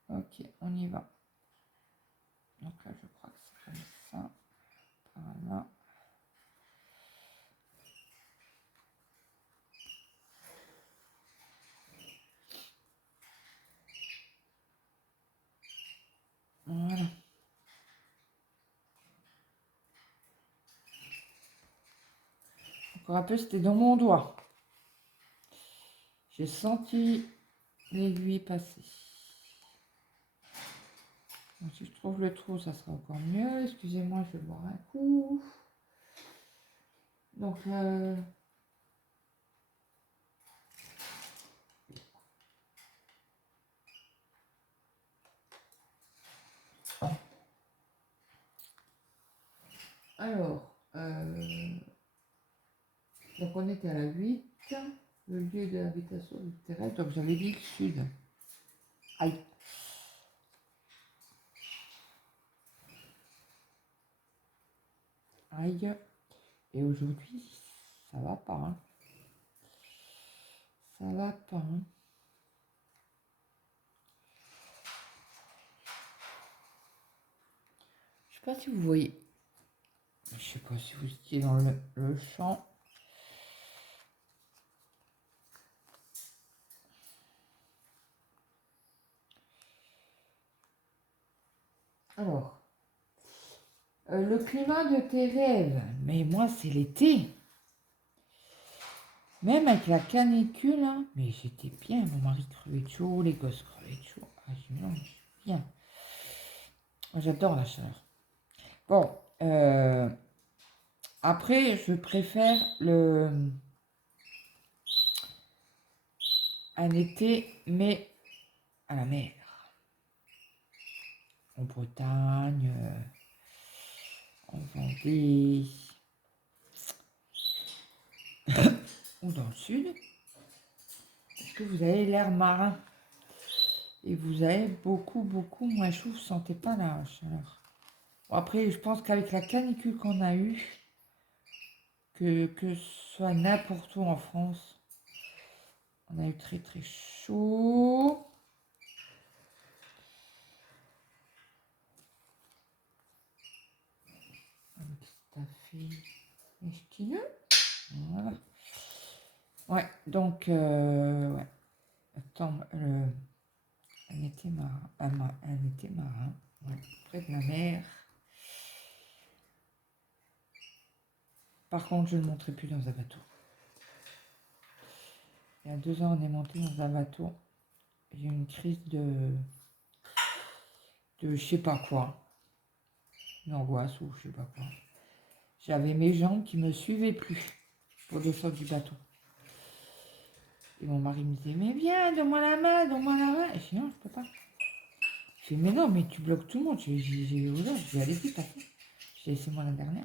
Ok, on y va. Donc là, je crois que c'est comme ça. Par là. Voilà. Encore un peu, c'était dans mon doigt. J'ai senti l'aiguille passer. Donc, si je trouve le trou, ça sera encore mieux. Excusez-moi, je vais boire un coup. Donc, alors, donc on était à la 8, le lieu de l'habitation du terrain, donc j'avais dit le sud. Aïe. Aïe. Et aujourd'hui, ça va pas. Hein. Ça va pas. Hein. Je sais pas si vous voyez. Je sais pas si vous étiez dans le champ. Alors, le climat de tes rêves. Mais moi, c'est l'été. Même avec la canicule, hein, mais j'étais bien. Mon mari crevait de chaud, les gosses crevaient de chaud. Ah, je me suis bien. J'adore la chaleur. Bon, après, je préfère un été, mais à la mer. En Bretagne, en Vendée, ou dans le sud. Parce que vous avez l'air marin. Et vous avez beaucoup moins chaud, vous ne sentez pas la chaleur. Bon, après, je pense qu'avec la canicule qu'on a eue, que ce soit n'importe où en France, on a eu très très chaud. Tout à fait mesquineux. Voilà. Ouais, donc, ouais. Attends, un été marin, un été marin, ouais, près de la mer. Par contre, je ne monterai plus dans un bateau. Il y a 2 ans, on est monté dans un bateau. J'ai eu une crise de je sais pas quoi, une angoisse ou je sais pas quoi. J'avais mes jambes qui me suivaient plus pour descendre du bateau. Et mon mari me disait, mais viens, donne-moi la main, donne-moi la main. Et je dis, non, je peux pas. Je dis, mais non, mais tu bloques tout le monde. Je vais aller vite, après. J'ai laissé moi la dernière.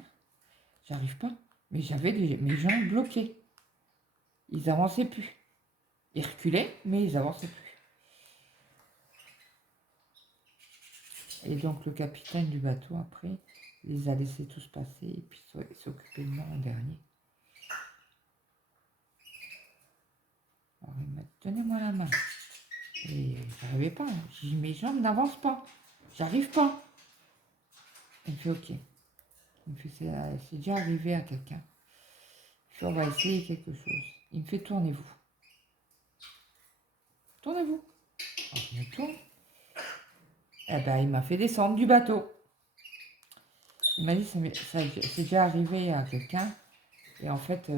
J'arrive pas. Mais j'avais mes jambes bloquées. Ils avançaient plus. Ils reculaient, mais ils avançaient plus. Et donc le capitaine du bateau, après, les a laissés tous passer et puis s'occuper de moi en dernier. Alors il m'a dit, donnez-moi la main. Et j'arrivais pas. J'ai dit, mes jambes n'avancent pas. J'arrive pas. Il me fait, ok. Il me fait, c'est déjà arrivé à quelqu'un. Je fais, on va essayer quelque chose. Il me fait, tournez-vous. Tournez-vous. Alors je me tourne. Eh ben, il m'a fait descendre du bateau. Il m'a dit, c'est déjà arrivé à quelqu'un. Et en fait,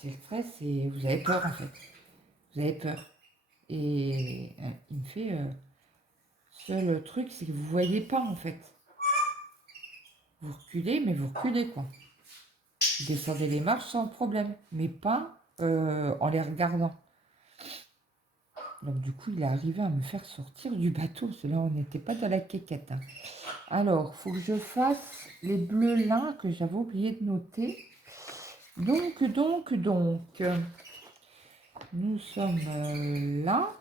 c'est exprès, vous avez peur en fait. Vous avez peur. Et il me fait, seul truc, c'est que vous voyez pas en fait. Vous reculez, mais vous reculez quoi. Vous descendez les marches sans problème, mais pas en les regardant. Donc du coup, il est arrivé à me faire sortir du bateau. Parce que là, on n'était pas dans la quéquette. Hein. Alors, faut que je fasse les bleus là que j'avais oublié de noter. Donc, nous sommes là,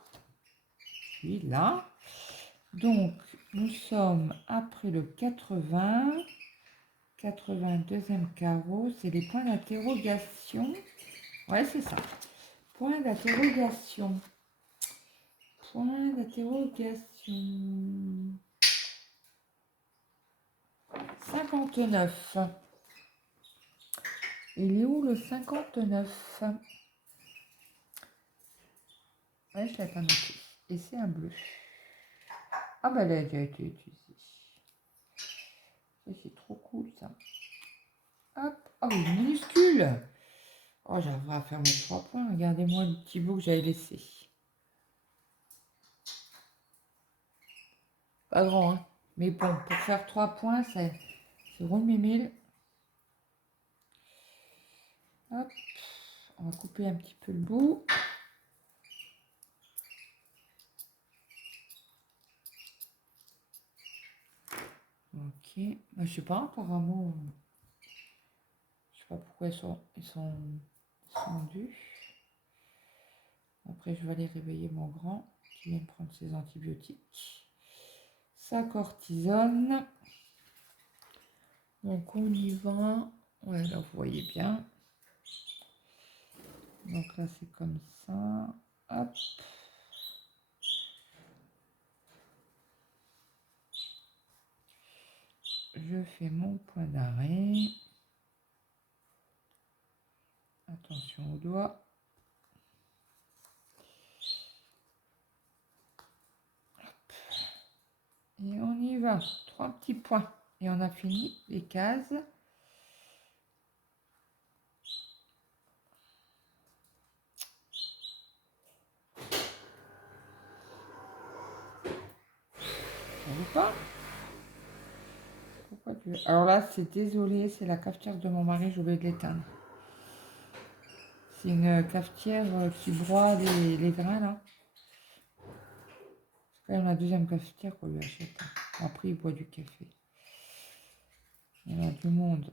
puis là. Donc, nous sommes après le 80, 82e carreau, c'est les points d'interrogation. Ouais, c'est ça. Point d'interrogation. Point d'interrogation. 59. Il est où le 59? Ouais, je ne l'ai pas noté. Et c'est un bleu. Ah bah elle a déjà été utilisée. C'est trop cool ça. Hop. Oh, une minuscule. Oh, j'arriverai à faire mes 3 points. Regardez-moi le petit bout que j'avais laissé. Pas grand, hein. Mais bon, pour faire 3 points, c'est roule mes mille. Hop. On va couper un petit peu le bout. Ok. Bah, je sais pas, apparemment. Je sais pas pourquoi ils sont descendus. Après, je vais aller réveiller mon grand qui vient de prendre ses antibiotiques. Ça cortisone. Donc, on y va. Ouais, là, vous voyez bien. Donc là, c'est comme ça. Hop. Je fais mon point d'arrêt. Attention aux doigts. Hop. Et on y va. 3 petits points. Et on a fini les cases. Ça vous pas? Pourquoi tu... Alors là, c'est désolé, c'est la cafetière de mon mari, j'ai oublié de l'éteindre. C'est une cafetière qui broie les grains là. C'est quand même la deuxième cafetière qu'on lui achète. Après, il boit du café. Il y a du monde,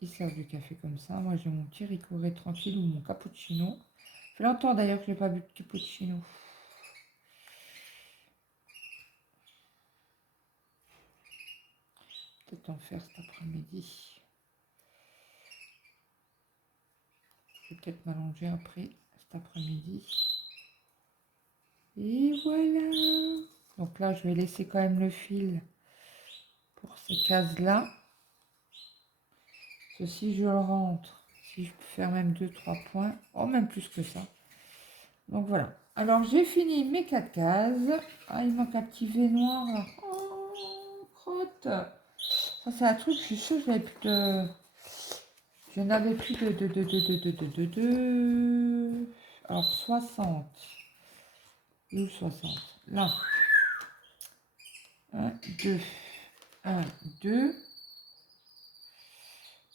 il sert du café comme ça. Moi, j'ai mon petit ricoré tranquille ou mon cappuccino. Ça fait longtemps d'ailleurs que je n'ai pas bu de cappuccino. peut-être en faire cet après-midi. Je vais peut-être m'allonger après, cet après-midi. Et voilà. Donc là, je vais laisser quand même le fil pour ces cases-là. Si je le rentre, si je peux faire même 2-3 points, oh même plus que ça. Donc voilà. Alors j'ai fini mes 4 cases. Ah, il manque un petit V noir là. Oh, crotte. Ça c'est un truc, je suis sûre que j'avais plus de... Je n'avais plus de... Alors 60. Où 60? Là. 1, 2. 1, 2.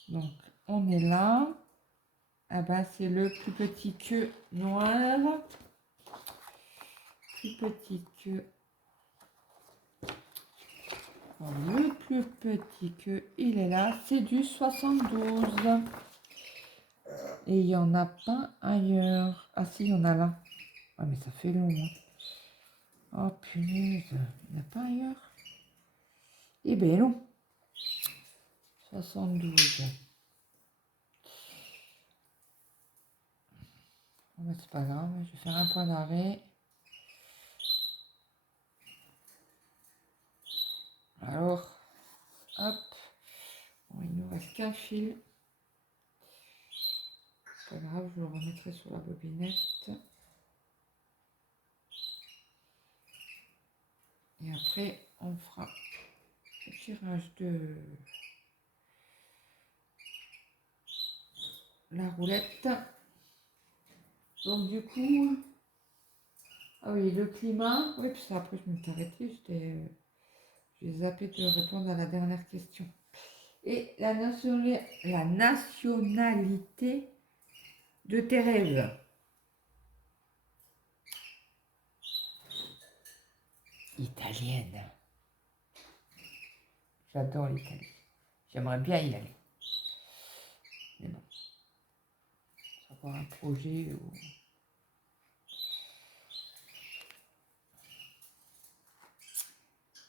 Donc on est là. Ah bah c'est le plus petit que noir. Plus petit que... Alors, le plus petit que il est là, c'est du 72. Et il n'y en a pas ailleurs. Ah si, il y en a là. Ah mais ça fait long. Hein. Oh punaise, il n'y en a pas ailleurs. Eh ben non. 72. Oh, bah, c'est pas grave, je vais faire un point d'arrêt. Alors, hop. Bon, il nous reste qu'un fil. C'est pas grave, je le remettrai sur la bobinette. Et après, on fera le tirage de la roulette. Donc du coup, ah oui, le climat, oui, puis ça, après je me suis arrêtée, j'ai zappé de répondre à la dernière question. Et la nationalité de tes rêves? Italienne. J'adore l'Italie. J'aimerais bien y aller. Mais bon, avoir un projet ou...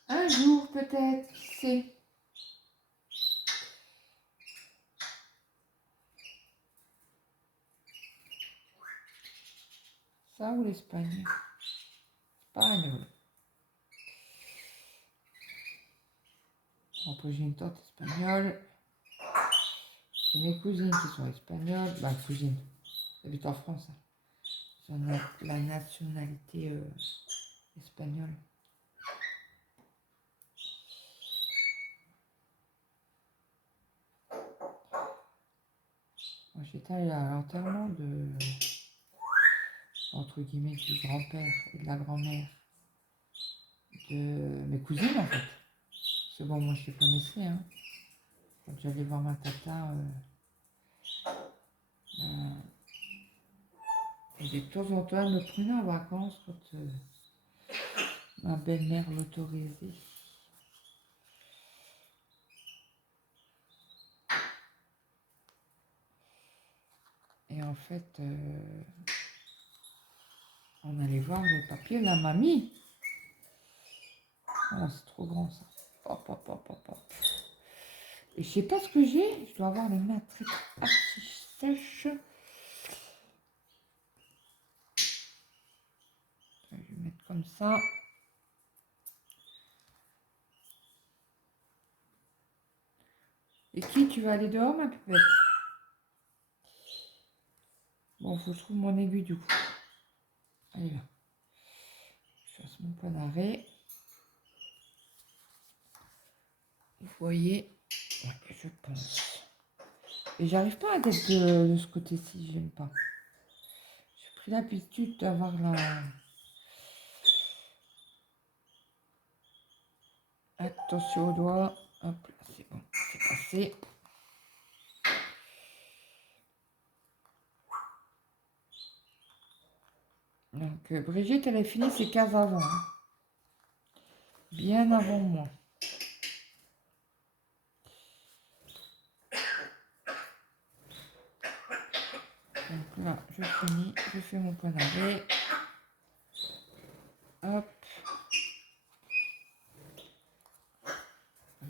Un jour peut-être, qui sait. Ça ou l'Espagne? Espagne. Après j'ai une tante espagnole. J'ai mes cousines qui sont espagnoles. Bah cousines, elles habitent en France. Hein. Ils ont la nationalité espagnole. Moi j'étais allée à l'enterrement de... entre guillemets du grand-père et de la grand-mère de mes cousines en fait. C'est bon, moi je les connaissais. Hein. Quand j'allais voir ma tata, et de temps en temps, elle me prenait en vacances quand ma belle-mère l'autorisait. Et en fait, on allait voir le papier de la mamie. Oh, c'est trop grand ça. Hop, hop, hop, hop, hop. Et je sais pas ce que j'ai. Je dois avoir les mains très archi sèches. Je vais mettre comme ça. Et qui, tu vas aller dehors, ma pupette? Bon, faut que je trouve mon aiguille du coup. Allez là. Je fasse mon point d'arrêt. Vous voyez, ouais, je pense. Et j'arrive pas à être de ce côté-ci, j'aime pas. J'ai pris l'habitude d'avoir la... Attention aux doigts. Hop, là, c'est bon, c'est passé. Donc, Brigitte, elle a fini ses cases avant. Hein. Bien avant moi. Donc là, je finis, je fais mon point d'arrêt. Hop.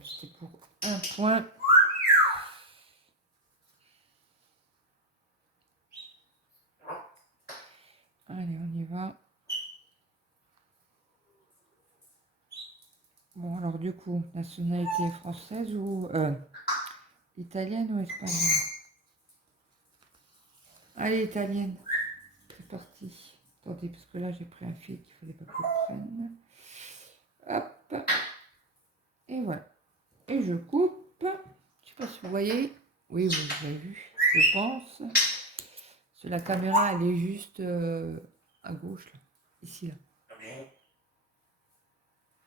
C'était pour 1, point. Allez, on y va. Bon, alors du coup, nationalité française ou italienne ou espagnole? Allez, italienne. C'est parti. Attendez, parce que là, j'ai pris un fil qu'il ne fallait pas que je prenne. Hop. Et voilà. Et je coupe. Je ne sais pas si vous voyez. Oui, vous avez vu, je pense. Parce que la caméra, elle est juste à gauche, là. Ici, là.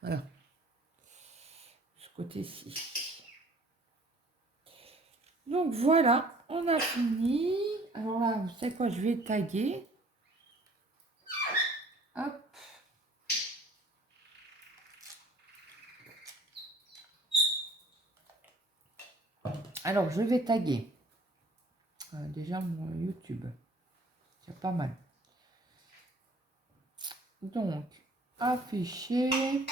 Voilà. De ce côté-ci. Donc voilà, on a fini. Alors là, vous savez quoi, je vais taguer. Hop. Alors, je vais taguer. Déjà, mon YouTube. C'est pas mal. Donc, afficher.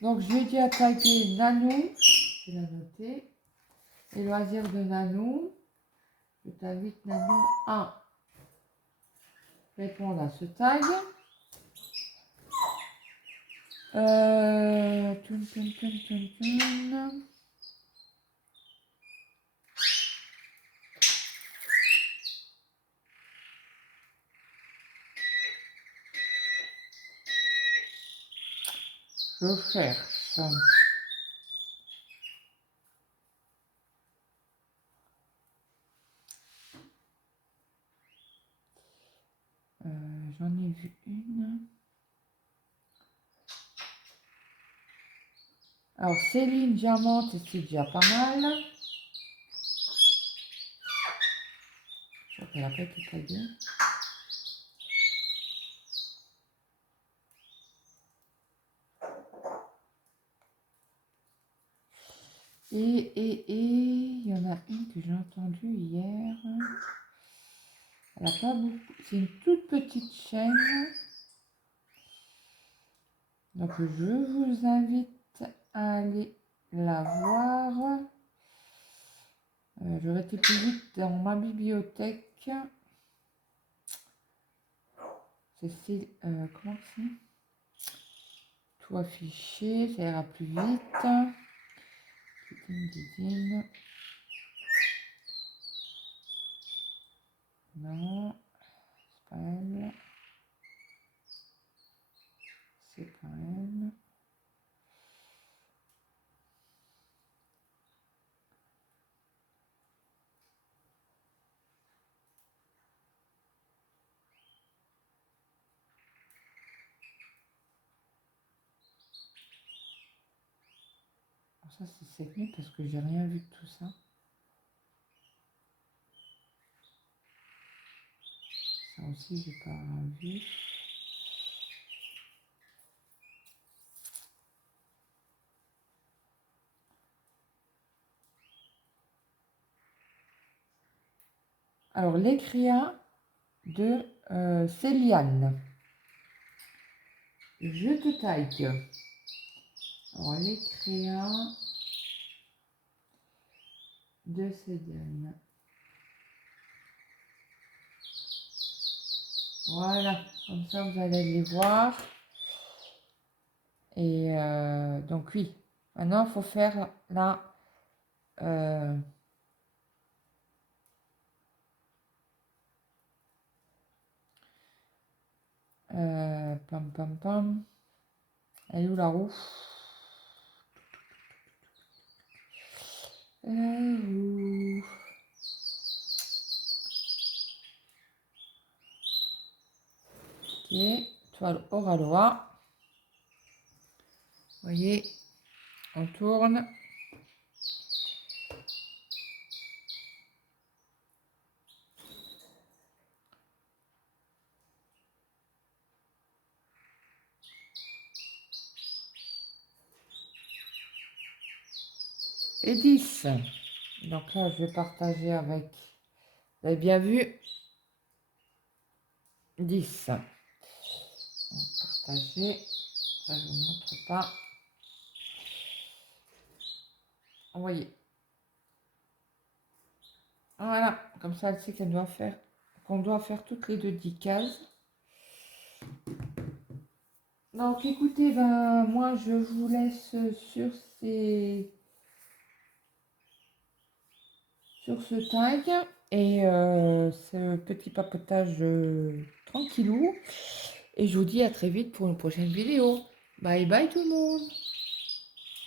Donc, je vais dire taguer Nanou. Je vais la noter. Et loisirs de Nanou. Je t'invite Nanou à répondre à ce tag. Tchoun, tchoun, tchoun, tchoun, tchoun. Je cherche. J'en ai vu une. Alors, Céline Diamante, c'est déjà pas mal. Je crois qu'elle n'a pas été taguée. Et il y en a une que j'ai entendue hier. Elle n'a pas beaucoup. C'est une toute petite chaîne. Donc, je vous invite à aller la voir. J'aurais été plus vite dans ma bibliothèque. C'est comment c'est? Tout affiché, ça ira plus vite. Didine. Non, c'est pas elle. C'est pas elle. Ça, c'est cette nuit parce que j'ai rien vu de tout ça. Ça aussi, j'ai pas vu. Alors, l'écria de Céliane. Je te taille. Alors, l'écria de Céliane. Voilà, comme ça, vous allez les voir. Et donc, oui. Maintenant, il faut faire la... pam, pam, pam. Elle est où la roue? La roue. Ok, toile Oralois. Vous voyez, on tourne. Et 10. Donc là, je vais partager avec... Vous avez bien vu? 10. Donc, partager. Ça, je ne vous montre pas. envoyer. Voilà, comme ça elle sait qu'elle doit faire, qu'on doit faire toutes les deux 10 cases. Donc écoutez, ben moi je vous laisse sur ce tag et ce petit papotage tranquillou. Et je vous dis à très vite pour une prochaine vidéo. Bye bye tout le monde.